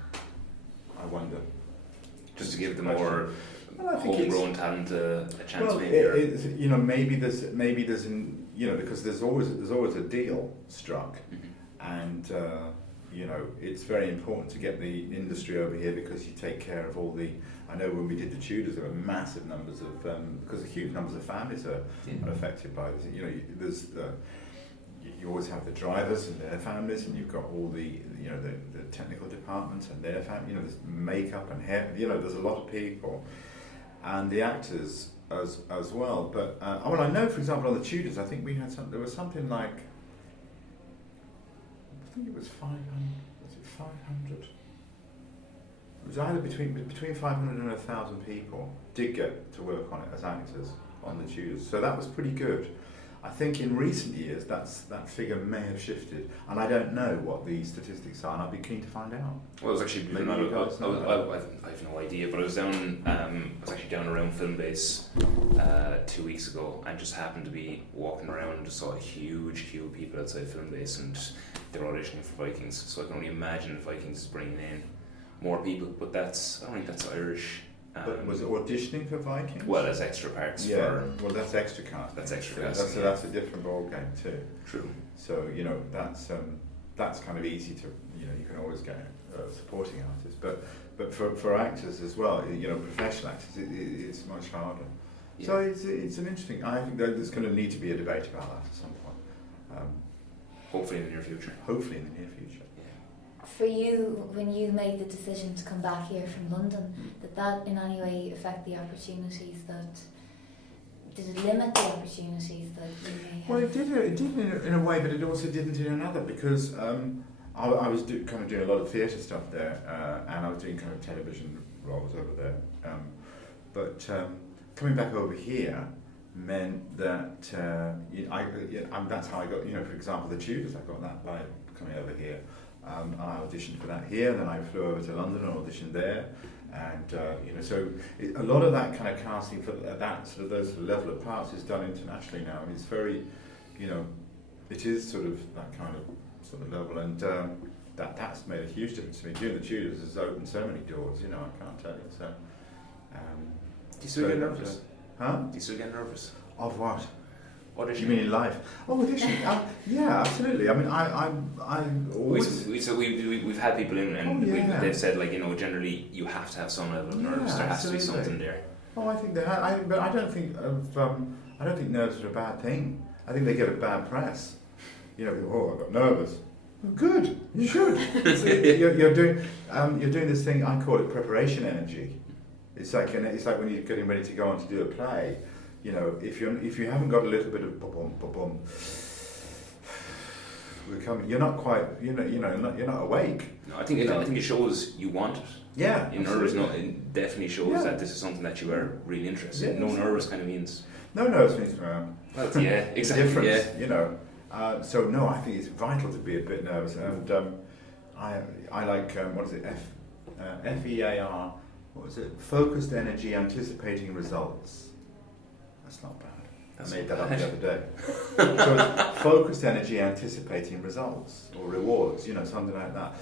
I wonder. Just to give them more I think homegrown talent a chance, well, maybe. maybe there's because there's always a deal struck, and it's very important to get the industry over here because you take care of all the. I know when we did the Tudors, there were massive numbers of because huge numbers of families are affected by this. There's you always have the drivers and their families, and you've got all the technical departments and their family. There's makeup and hair. There's a lot of people, and the actors as well. But I know, for example, on the Tudors, I think we had there was something like. I think it was 500. Was it 500? It was either between 500 and 1,000 people did get to work on it as actors on the Tudors. So that was pretty good. I think in recent years that figure may have shifted, and I don't know what the statistics are, and I'd be keen to find out. Well, I was actually I have no idea, but I was actually down around Filmbase 2 weeks ago, and just happened to be walking around and just saw a huge queue of people outside Filmbase, and they're auditioning for Vikings. So I can only imagine if Vikings is bringing in more people, but I don't think that's Irish. But was it auditioning for Vikings? Well, as extra parts. Yeah. Well, that's extra cast. That's extra cast. That's a different ball game too. True. So that's kind of easy to you can always get supporting artists, but for actors as well, professional actors, it's much harder. Yeah. So it's an interesting. I think there's going to need to be a debate about that at some point. Hopefully in the near future. Hopefully in the near future. For you, when you made the decision to come back here from London, did that in any way affect the opportunities did it limit the opportunities that you may have? Well, it did in a way, but it also didn't in another, because I was kind of doing a lot of theatre stuff there, and I was doing kind of television roles over there. But coming back over here meant that that's how I got, for example, the Tudors, I got that by coming over here. I auditioned for that here, and then I flew over to London and auditioned there, and so a lot of that kind of casting for that sort of those sort of level of parts is done internationally now, and it's very, it is sort of that kind of sort of level, and that's made a huge difference to me. Doing the Tudors has opened so many doors, I can't tell you. So, do you still get nervous? Huh? Do you still get nervous? Of what? Audition. You mean in life? Oh, audition. Yeah, absolutely. I mean, I always. We've had people in, and they've said generally you have to have some level of nerves. There has to be something there. Oh, I think that. But I don't think nerves are a bad thing. I think they get a bad press. I got nervous. Well, good. You should. So you're doing this thing. I call it preparation energy. It's like when you're getting ready to go on to do a play. you know, if you haven't got a little bit of ba-bum, you're not quite, you're not awake. No, I think it shows you want it. Yeah, Your nerves, it definitely shows that this is something that you are really interested in. No nerves kind of means. No nerves means well, yeah, exactly. difference. Yeah. You know, so no, I think it's vital to be a bit nervous, and I like what is it? FEAR. What was it? Focused energy, anticipating results. That's not bad. I made that up the other day. So it's focused energy, anticipating results or rewards. You know, something like that.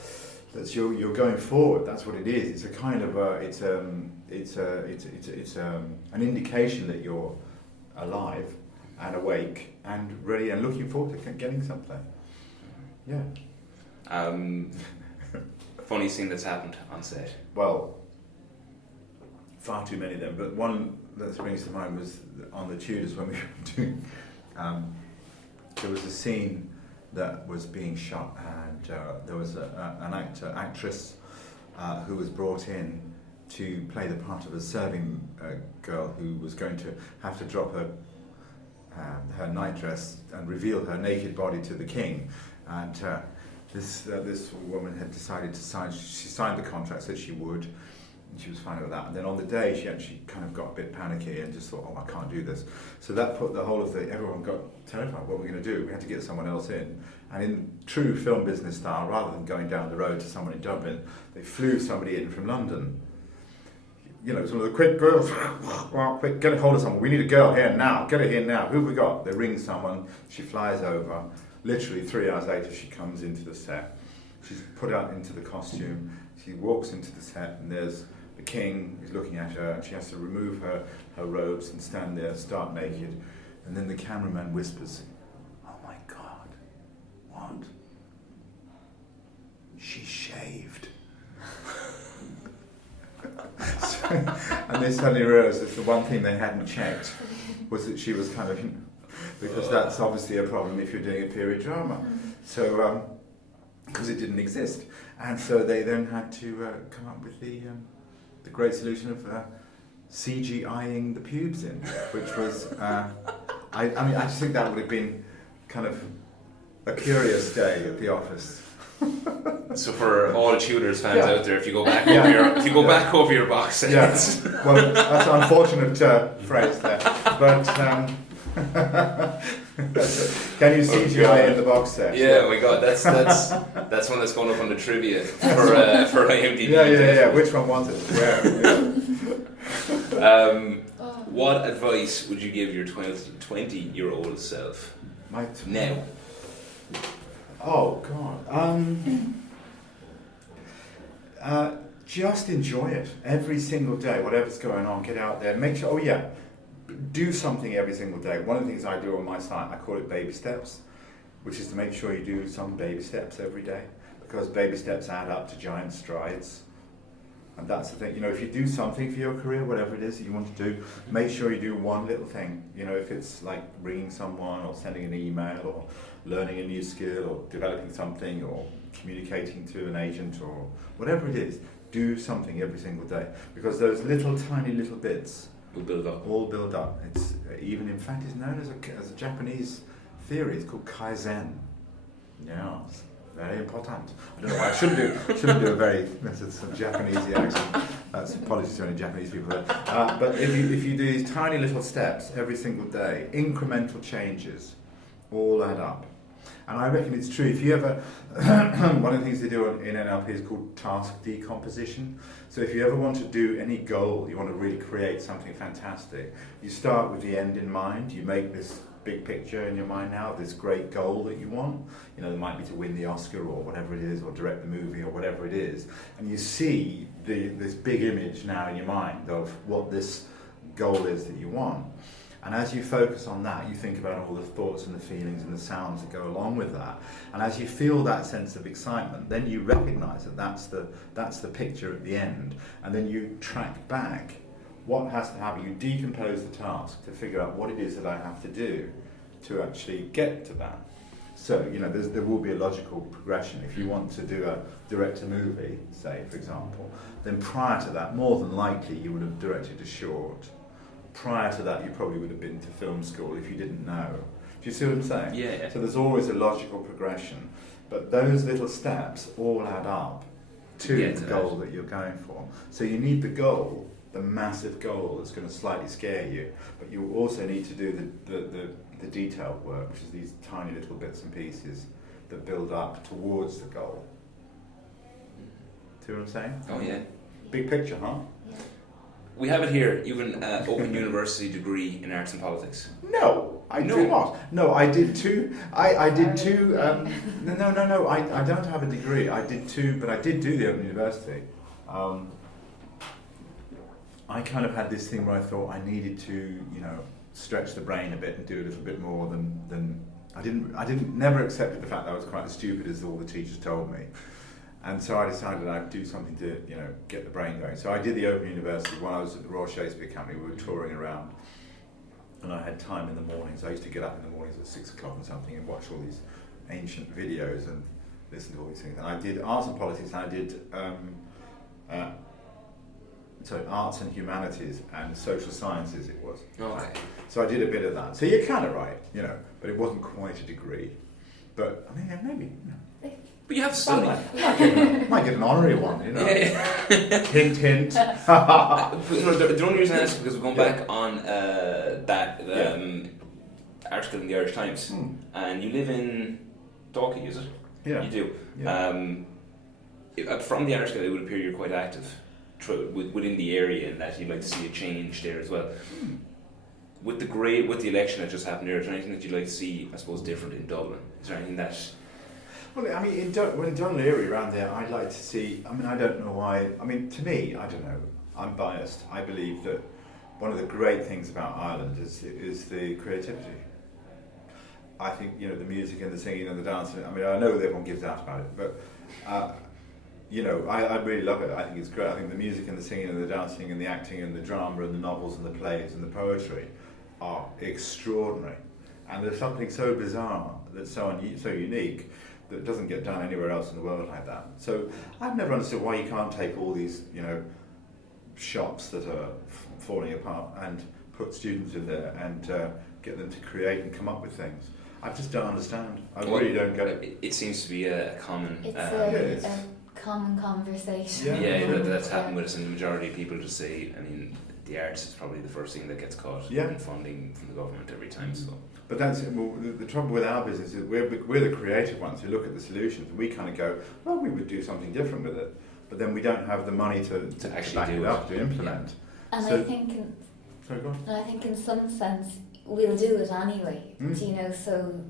That's you're going forward. That's what it is. It's a kind of it's an indication that you're alive and awake and ready and looking forward to getting something. Yeah. Funny thing that's happened on set. Well, far too many of them, but one that springs to mind was on the Tudors when we were doing. There was a scene that was being shot, and there was an actress who was brought in to play the part of a serving girl who was going to have to drop her nightdress and reveal her naked body to the king, and this woman had decided to sign. She signed the contract, said she would, and she was fine with that. And then on the day, she actually kind of got a bit panicky and just thought, "Oh, I can't do this." So that put the whole of everyone got terrified. What were we going to do? We had to get someone else in. And in true film business style, rather than going down the road to someone in Dublin, they flew somebody in from London. You know, some of the quick girls, quick, get a hold of someone. We need a girl here now. Get her here now. Who have we got? They ring someone. She flies over. Literally 3 hours later, she comes into the set. She's put out into the costume. She walks into the set, and there's the king who's looking at her, and she has to remove her robes and stand there, stark naked. And then the cameraman whispers, "Oh my God, what? She's shaved." And they suddenly realised that the one thing they hadn't checked was that she was kind of, because that's obviously a problem if you're doing a period drama. So, because it didn't exist. And so they then had to come up with the great solution of CGI-ing the pubes in, which was, I mean, I just think that would have been kind of a curious day at the office. So for all Tudors fans out there, if you go back over your box sets, well, that's an unfortunate phrase there, but can you CGI in the box set? Yeah, oh my God, that's one that's going up on the trivia for IMDb. Yeah. Which one was it? Where? Yeah. What advice would you give your 20-year-old self now? Oh God. Just enjoy it every single day, whatever's going on. Get out there, make sure. Do something every single day. One of the things I do on my site, I call it baby steps, which is to make sure you do some baby steps every day, because baby steps add up to giant strides. And that's the thing, you know, if you do something for your career, whatever it is that you want to do, make sure you do one little thing. You know, if it's like ringing someone or sending an email or learning a new skill or developing something or communicating to an agent or whatever it is, do something every single day, because those tiny little bits will build up. All build up. It's even, in fact, is known as a Japanese theory. It's called Kaizen. Yeah, it's very important. I don't know why I shouldn't do a very some Japanese accent. That's apologies to any Japanese people there. But if you do these tiny little steps every single day, incremental changes, all add up. And I reckon it's true. If you ever, one of the things they do in NLP is called task decomposition. So if you ever want to do any goal, you want to really create something fantastic, you start with the end in mind. You make this big picture in your mind now, this great goal that you want. You know, it might be to win the Oscar or whatever it is, or direct the movie or whatever it is. And you see this big image now in your mind of what this goal is that you want. And as you focus on that, you think about all the thoughts and the feelings and the sounds that go along with that. And as you feel that sense of excitement, then you recognise that that's the picture at the end. And then you track back what has to happen. You decompose the task to figure out what it is that I have to do to actually get to that. So, you know, there will be a logical progression. If you want to direct a movie, say, for example, then prior to that, more than likely, you would have directed a short, prior to that, you probably would have been to film school if you didn't know. Do you see what I'm saying? Yeah. So there's always a logical progression, but those little steps all add up to the goal that you're going for. So you need the goal, the massive goal that's going to slightly scare you, but you also need to do the detailed work, which is these tiny little bits and pieces that build up towards the goal. See what I'm saying? Oh yeah. Big picture, huh? Yeah. We have it here. You have an Open University degree in arts and politics. No, I do not. No, I did two. I did two. No. I don't have a degree. I did two, but I did do the Open University. I kind of had this thing where I thought I needed to, stretch the brain a bit and do a little bit more than I didn't. Never accepted the fact that I was quite as stupid as all the teachers told me. And so I decided I'd do something to, get the brain going. So I did the Open University when I was at the Royal Shakespeare Company. We were touring around, and I had time in the mornings. I used to get up in the mornings at 6 o'clock and something and watch all these ancient videos and listen to all these things. And I did arts and politics, and I did arts and humanities and social sciences. It was. Okay. So I did a bit of that. So you're kind of right, but it wasn't quite a degree. But I mean, maybe. But you have to study. Might get an honorary one, Yeah. Hint, hint. The only reason I ask is because we're going back on that article in the Irish Times, and you live in Dalkey, is it? Yeah. You do. Yeah. From the article, it would appear you're quite active within the area, and that you'd like to see a change there as well. With the election that just happened there, is there anything that you'd like to see, I suppose, different in Dublin? Is there anything that... Well, I mean, in Dublin area around there, I'd like to see. I mean, I don't know why. I mean, to me, I don't know. I'm biased. I believe that one of the great things about Ireland is the creativity. I think the music and the singing and the dancing. I mean, I know everyone gives out about it, but I really love it. I think it's great. I think the music and the singing and the dancing and the acting and the drama and the novels and the plays and the poetry are extraordinary. And there's something so bizarre that's so unique that doesn't get done anywhere else in the world like that. So I've never understood why you can't take all these, shops that are falling apart and put students in there and get them to create and come up with things. I just don't understand. I really don't get it. It seems to be a common... It's a common conversation. That's happened with us, and the majority of people just say, I mean, the arts is probably the first thing that gets caught in funding from the government every time. So. But that's the trouble with our business is we're the creative ones who look at the solutions. We kind of go, well, we would do something different with it, but then we don't have the money to actually back it up, to implement. Yeah. And so, I think, sorry, go on. And I think in some sense we'll do it anyway. So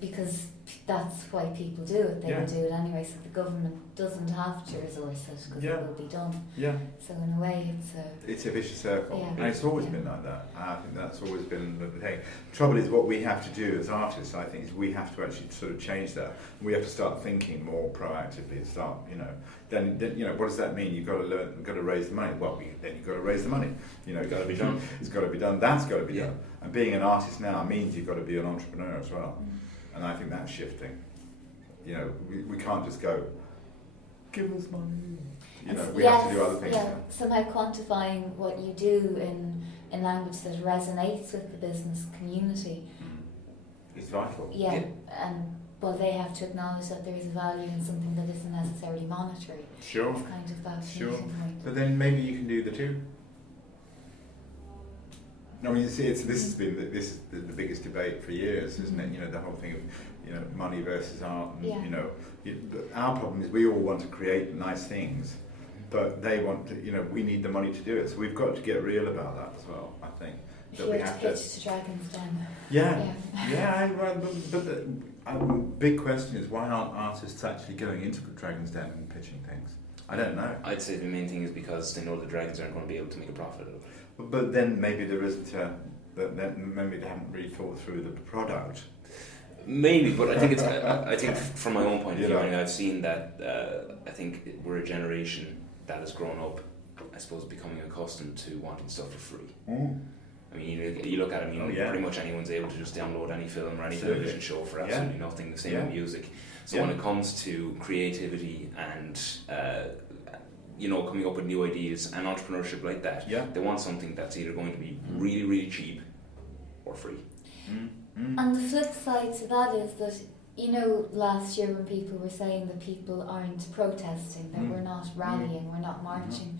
because that's why people do it. They will do it anyway. So the government doesn't have to resource it because it will be done. Yeah. So in a way, it's a vicious circle, and it's always been like that. I think that's always been the thing. The trouble is, what we have to do as artists, I think, is we have to actually sort of change that. We have to start thinking more proactively. And start, then what does that mean? You've got to learn. You've got to raise the money. Well, then you've got to raise the money. It's got to be done. It's got to be done. That's got to be done. And being an artist now means you've got to be an entrepreneur as well. And I think that's shifting. We can't just go, give us money. We have to do other things. Yeah, somehow quantifying what you do in language that resonates with the business community. It's vital. Yeah. And they have to acknowledge that there is a value in something that isn't necessarily monetary. Sure. It's kind of that sure. But then maybe you can do the two. I mean, this is the biggest debate for years, isn't it? The whole thing of money versus art. And, our problem is we all want to create nice things, but they want to. We need the money to do it. So we've got to get real about that as well. I think that we have to pitch to Dragon's Den. But the big question is, why aren't artists actually going into the Dragon's Den and pitching things? I don't know. I'd say the main thing is because they know the dragons aren't going to be able to make a profit out of it. But then maybe there isn't maybe they haven't really thought through the product. Maybe, but I think I think from my own point of view, I've seen that. I think we're a generation that has grown up, I suppose, becoming accustomed to wanting stuff for free. I mean, you look at it. Pretty much anyone's able to just download any film or any television show for absolutely nothing. The same with music. So when it comes to creativity and coming up with new ideas and entrepreneurship like that. Yeah. They want something that's either going to be really, really cheap or free. And the flip side to that is that, last year when people were saying that people aren't protesting, that we're not rallying, we're not marching,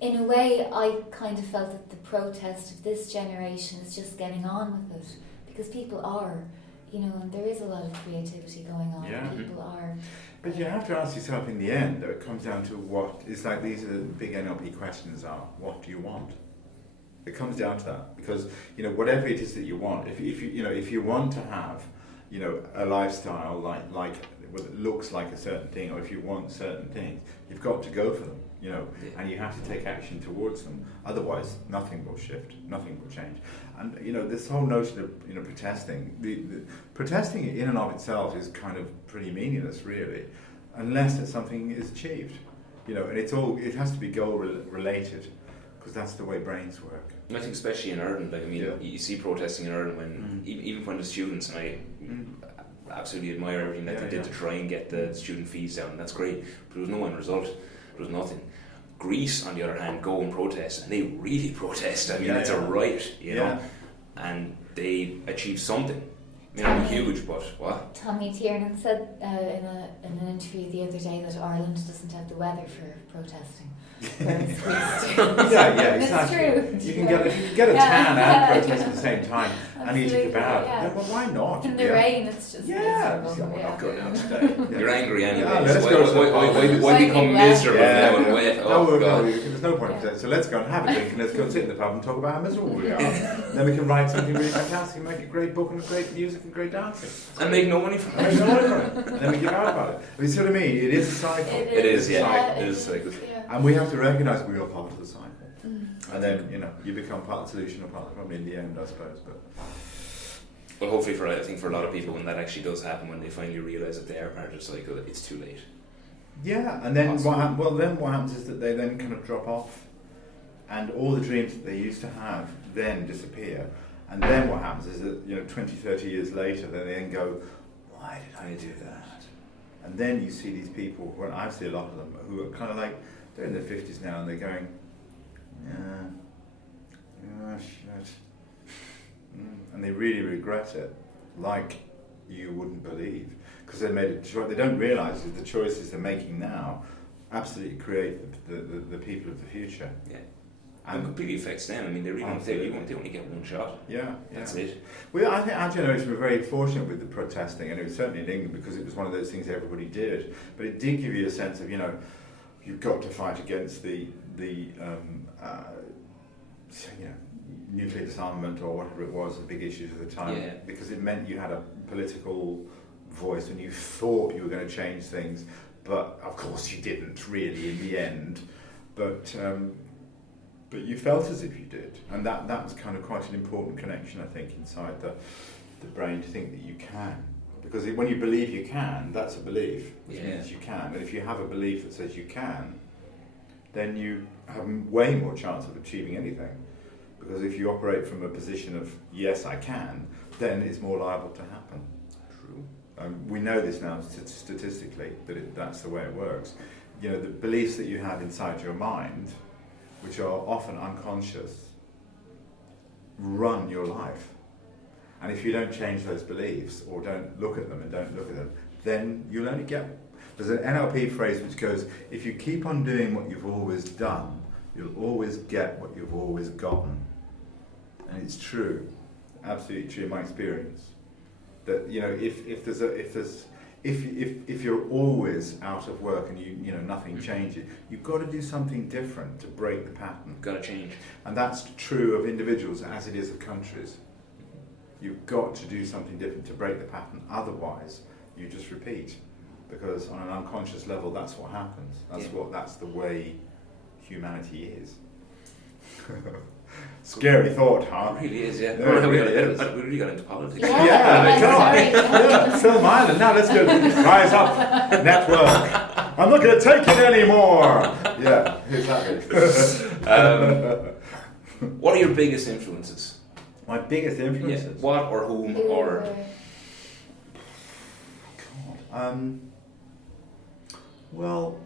in a way I kind of felt that the protest of this generation is just getting on with it, because people are, and there is a lot of creativity going on. Yeah. People are. But you have to ask yourself in the end, though, it comes down to what, it's like these are the big NLP questions are, what do you want? It comes down to that, because, whatever it is that you want, if you want to have, a lifestyle like that looks like a certain thing, or if you want certain things, you've got to go for them, and you have to take action towards them. Otherwise, nothing will shift, nothing will change. And this whole notion of protesting, the protesting in and of itself is kind of pretty meaningless, really, unless it's something is achieved, and it has to be goal related, because that's the way brains work. I think especially in Ireland, you see protesting in Ireland when even when the students, and I absolutely admire everything that they did to try and get the student fees down. That's great, but there was no end result. There was nothing. Greece, on the other hand, go and protest, and they really protest. It's a riot, and they achieve something. Huge, but what? Tommy Tiernan said in an interview the other day that Ireland doesn't have the weather for protesting. Yeah, exactly. It's true. You can get a tan and protest at the same time, and eat a kebab. Yeah. Well, why not? In the rain, it's just miserable. We're not going out today. You're angry anyway. Why become miserable now and wait? No, there's no point in that. So let's go and have a drink, and let's go and sit in the pub and talk about how miserable we are. Then we can write something really fantastic, and make a great book, and great music, and great dancing, and make no money from it. And then we give out about it. You see what I mean? It is a cycle. It is, yeah. It is a cycle. And we have to recognise we are part of the cycle. And then, you become part of the solution or part of the problem in the end, I suppose. But well, hopefully I think for a lot of people, when that actually does happen, when they finally realise that they are part of the cycle, it's too late. Yeah, and then what happens is that they then kind of drop off, and all the dreams that they used to have then disappear. And then what happens is that 20, 30 years later, they then go, why did I do that? And then you see these people, well, I see a lot of them, who are kind of like, they're in their 50s now, and they're going, shit. And they really regret it, like you wouldn't believe, because they made a choice. They don't realise that the choices they're making now absolutely create the people of the future. Yeah. And it completely affects them. They really they only get one shot. Yeah, that's it. Well, I think our generation were very fortunate with the protesting, and it was certainly in England, because it was one of those things everybody did. But it did give you a sense of, you've got to fight against the nuclear disarmament or whatever it was, the big issues of the time, because it meant you had a political voice and you thought you were going to change things, but of course you didn't really in the end. But you felt as if you did, and that was kind of quite an important connection, I think, inside the brain, to think that you can. Because when you believe you can, that's a belief, which means you can. And if you have a belief that says you can, then you have way more chance of achieving anything. Because if you operate from a position of, yes, I can, then it's more liable to happen. True. We know this now statistically, that that's the way it works. The beliefs that you have inside your mind, which are often unconscious, run your life. And if you don't change those beliefs, or don't look at them, then you'll only get... There's an NLP phrase which goes, if you keep on doing what you've always done, you'll always get what you've always gotten. And it's true, absolutely true in my experience, that if you're always out of work and nothing changes, you've got to do something different to break the pattern. Got to change. And that's true of individuals as it is of countries. You've got to do something different to break the pattern. Otherwise, you just repeat, because on an unconscious level, that's what happens. That's the way humanity is. Scary thought, huh? It really is, yeah. No, it really is. We really got into politics. Yeah, Film Island. Now let's go. Rise up, network. I'm not going to take it anymore. Yeah, exactly. What are your biggest influences? My biggest influences? Yeah. What or whom or... God. Well,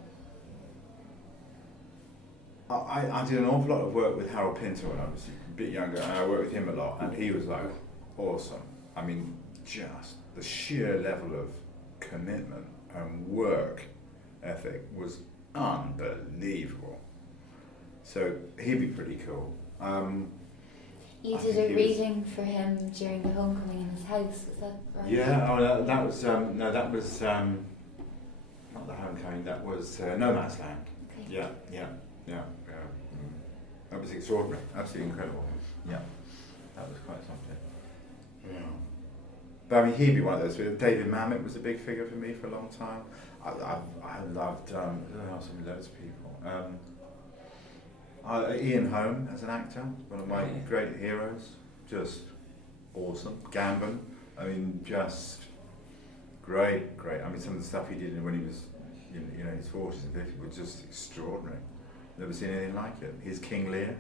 I did an awful lot of work with Harold Pinter when I was a bit younger, and I worked with him a lot, and he was like awesome. I mean, just the sheer level of commitment and work ethic was unbelievable. So he'd be pretty cool. You did a reading for him during the homecoming in his house, was that right? Yeah, that was not the homecoming. That was No Man's Land. Okay. Yeah. That was extraordinary, absolutely incredible. Yeah, that was quite something. Yeah. But I mean, he'd be one of those. David Mamet was a big figure for me for a long time. I loved, I don't know, loads of people. Ian Holm as an actor, one of my great heroes, just awesome. Gambon, I mean, just great. I mean, some of the stuff he did when he was, in his 40s and 50s was just extraordinary. Never seen anything like it. His King Lear,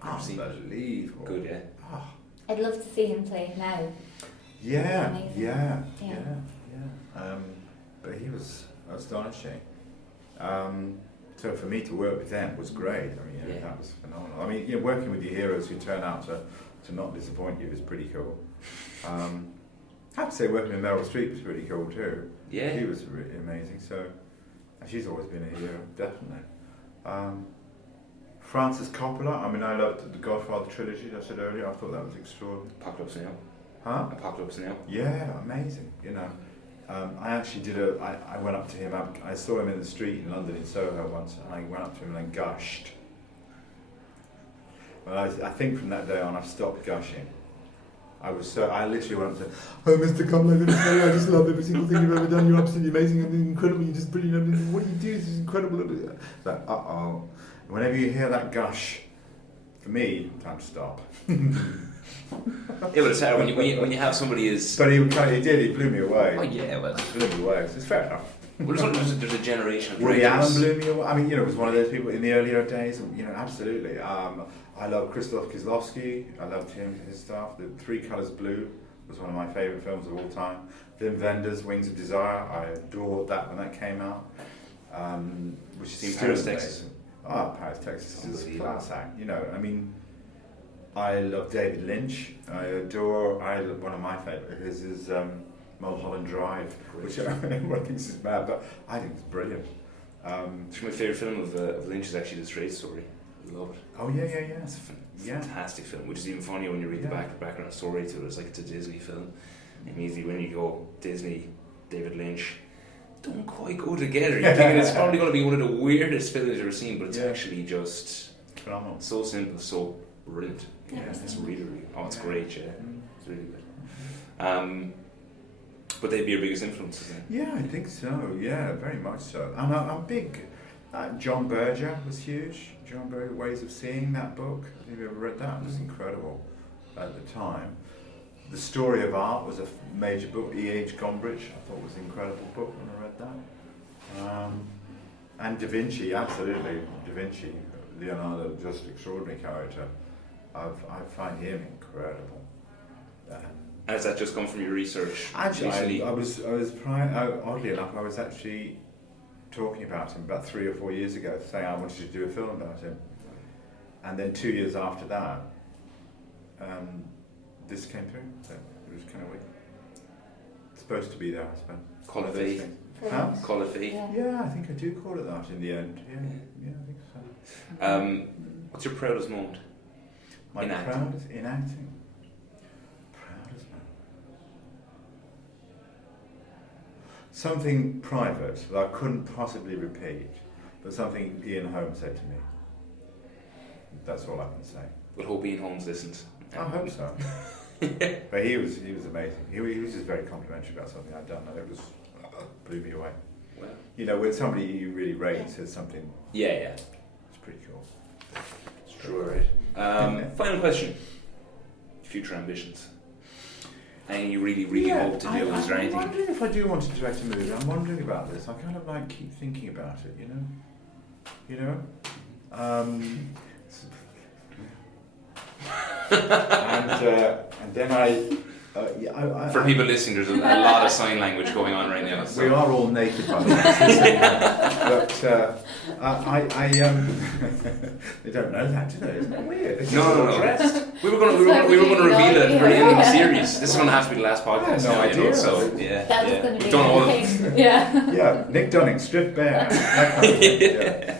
unbelievable. Good, yeah. Oh. I'd love to see him play it now. Yeah. But he was astonishing. So for me to work with them was great. I mean, that was phenomenal. I mean, working with your heroes who turn out to not disappoint you is pretty cool. I have to say, working with Meryl Streep was pretty cool too. Yeah. She was really amazing. So she's always been a hero, definitely. Francis Coppola. I mean, I loved the Godfather trilogy. I said earlier. I thought that was extraordinary. Apocalypse Now. Huh? Apocalypse Now. Yeah, amazing. I actually I went up to him. I saw him in the street in London in Soho once, and I went up to him and I gushed. Well, I think from that day on, I've stopped gushing. I literally went up to, oh, Mr. Coppola, I just love every single thing you've ever done. You're absolutely amazing. I mean, incredible. You're just brilliant. I mean, what you do is incredible. Like, whenever you hear that gush, for me, time to stop. Yeah, but it's hard when you have somebody as... But he did. He blew me away. Oh yeah, well, He blew me away. So it's fair enough. Well, there's a generation of Woody directors. Allen blew me away. I mean, was one of those people in the earlier days. Absolutely. I love Krzysztof Kieslowski. I loved his stuff. The Three Colours Blue was one of my favourite films of all time. Wim Wenders' Wings of Desire. I adored that when that came out. Which is Paris, Texas. Paris, Texas is a class act. I mean, I love David Lynch. One of my favourites is Mulholland Drive, which everyone thinks is bad, but I think it's brilliant. My favourite film of Lynch is actually The Straight Story. I love it. Oh yeah. It's a fantastic film, which is even funnier when you read the background story to it. It's like it's a Disney film. Immediately when you go Disney, David Lynch, don't quite go together. You're thinking it's probably going to be one of the weirdest films you've ever seen, but it's actually just phenomenal. So simple, so brilliant. Yeah, it's really good. Oh, it's great, yeah. It's really good. But they'd be your biggest influences then? Yeah, I think so. Yeah, very much so. And I'm big. John Berger was huge. John Berger, Ways of Seeing, that book. Have you ever read that? It was incredible at the time. The Story of Art was a major book. E.H. Gombrich, I thought was an incredible book when I read that. And Da Vinci, absolutely. Da Vinci, Leonardo, just extraordinary character. I find him incredible. Has that just come from your research? Actually, oddly enough, I was actually talking about him about 3 or 4 years ago, saying I wanted to do a film about him. And then 2 years after that, this came through. So it was kind of weird. It's supposed to be there, I suppose. Call it fate. Huh? Call it fate. Yeah, I think I do call it that in the end. Yeah, I think so. What's your proudest moment? My proudest in acting? Proudest moment? Something private that I couldn't possibly repeat, but something Ian Holmes said to me. That's all I can say. Would hope Ian Holmes listens. I hope so. But he was amazing. He was just very complimentary about something I'd done, and it was blew me away. Well, when somebody you really rate says something. Yeah. It's pretty cool. It's true, right? Final question. Future ambitions. Anything you really, really hope to do? Is there anything? I'm wondering if I do want to direct a movie. I'm wondering about this. I kind of keep thinking about it. And then for people listening, there's a lot of sign language going on right now. So. We are all naked by the way. But they don't know that, do they? Isn't that weird? They're No. dressed. We were going to reveal it for the end of the series. This is going to have to be the last podcast. No now, you know, idea. so yeah, That's yeah. going to We've be done all of the it. thing. Yeah. Yeah, Nick Dunning, stripped bare. That kind of thing, yeah.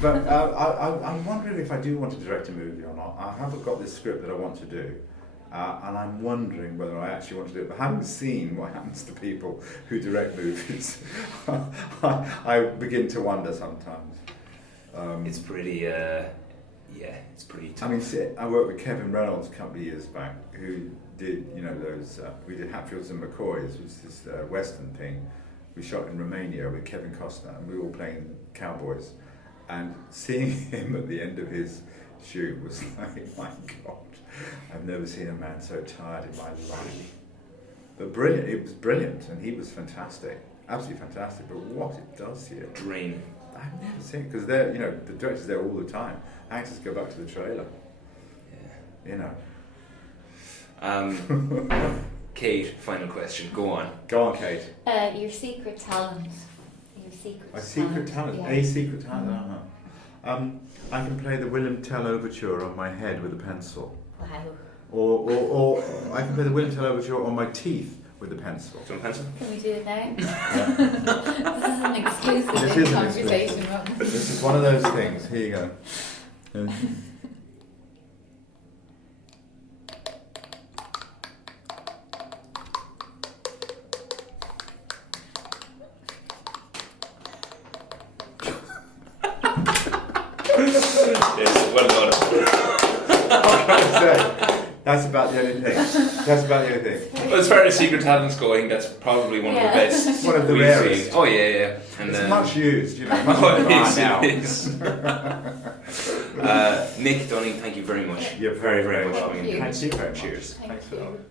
But I'm wondering if I do want to direct a movie or not. I haven't got this script that I want to do. And I'm wondering whether I actually want to do it. But having seen what happens to people who direct movies, I begin to wonder sometimes. It's pretty, it's pretty tough. I mean, I worked with Kevin Reynolds a couple of years back, who did, those, we did Hatfields and McCoys, which is this Western thing. We shot in Romania with Kevin Costner, and we were all playing cowboys. And seeing him at the end of his shoot was like, my God, I've never seen a man so tired in my life. But brilliant, it was brilliant, and he was fantastic, absolutely fantastic. But what it does here, Drain. I've never seen it, because they're, the director's there all the time. Actors go back to the trailer. Yeah. Kate, final question. Go on. Go on, Kate. Your secret talent. Your secret My secret talent, yeah. a secret talent. I can play the Willem Tell Overture on my head with a pencil. Wow. Or I can play the Willem Tell Overture on my teeth with a pencil. Do you want a pencil? Can we do it now? Yeah. This is an exclusive This is an conversation. This is one of those things. Here you go. Yes, well done. What can I say? That's about the only thing. That's about the only thing. Well, as far as secret talents go, I think that's probably one of the best. One of the we've rarest. seen. Oh yeah. And It's much used, much oh, it more is, now. it is. Nick Dunning, thank you very much. You're very, very much. welcome. Thank you. Thank you very much. Cheers. Thank Thanks for you. that.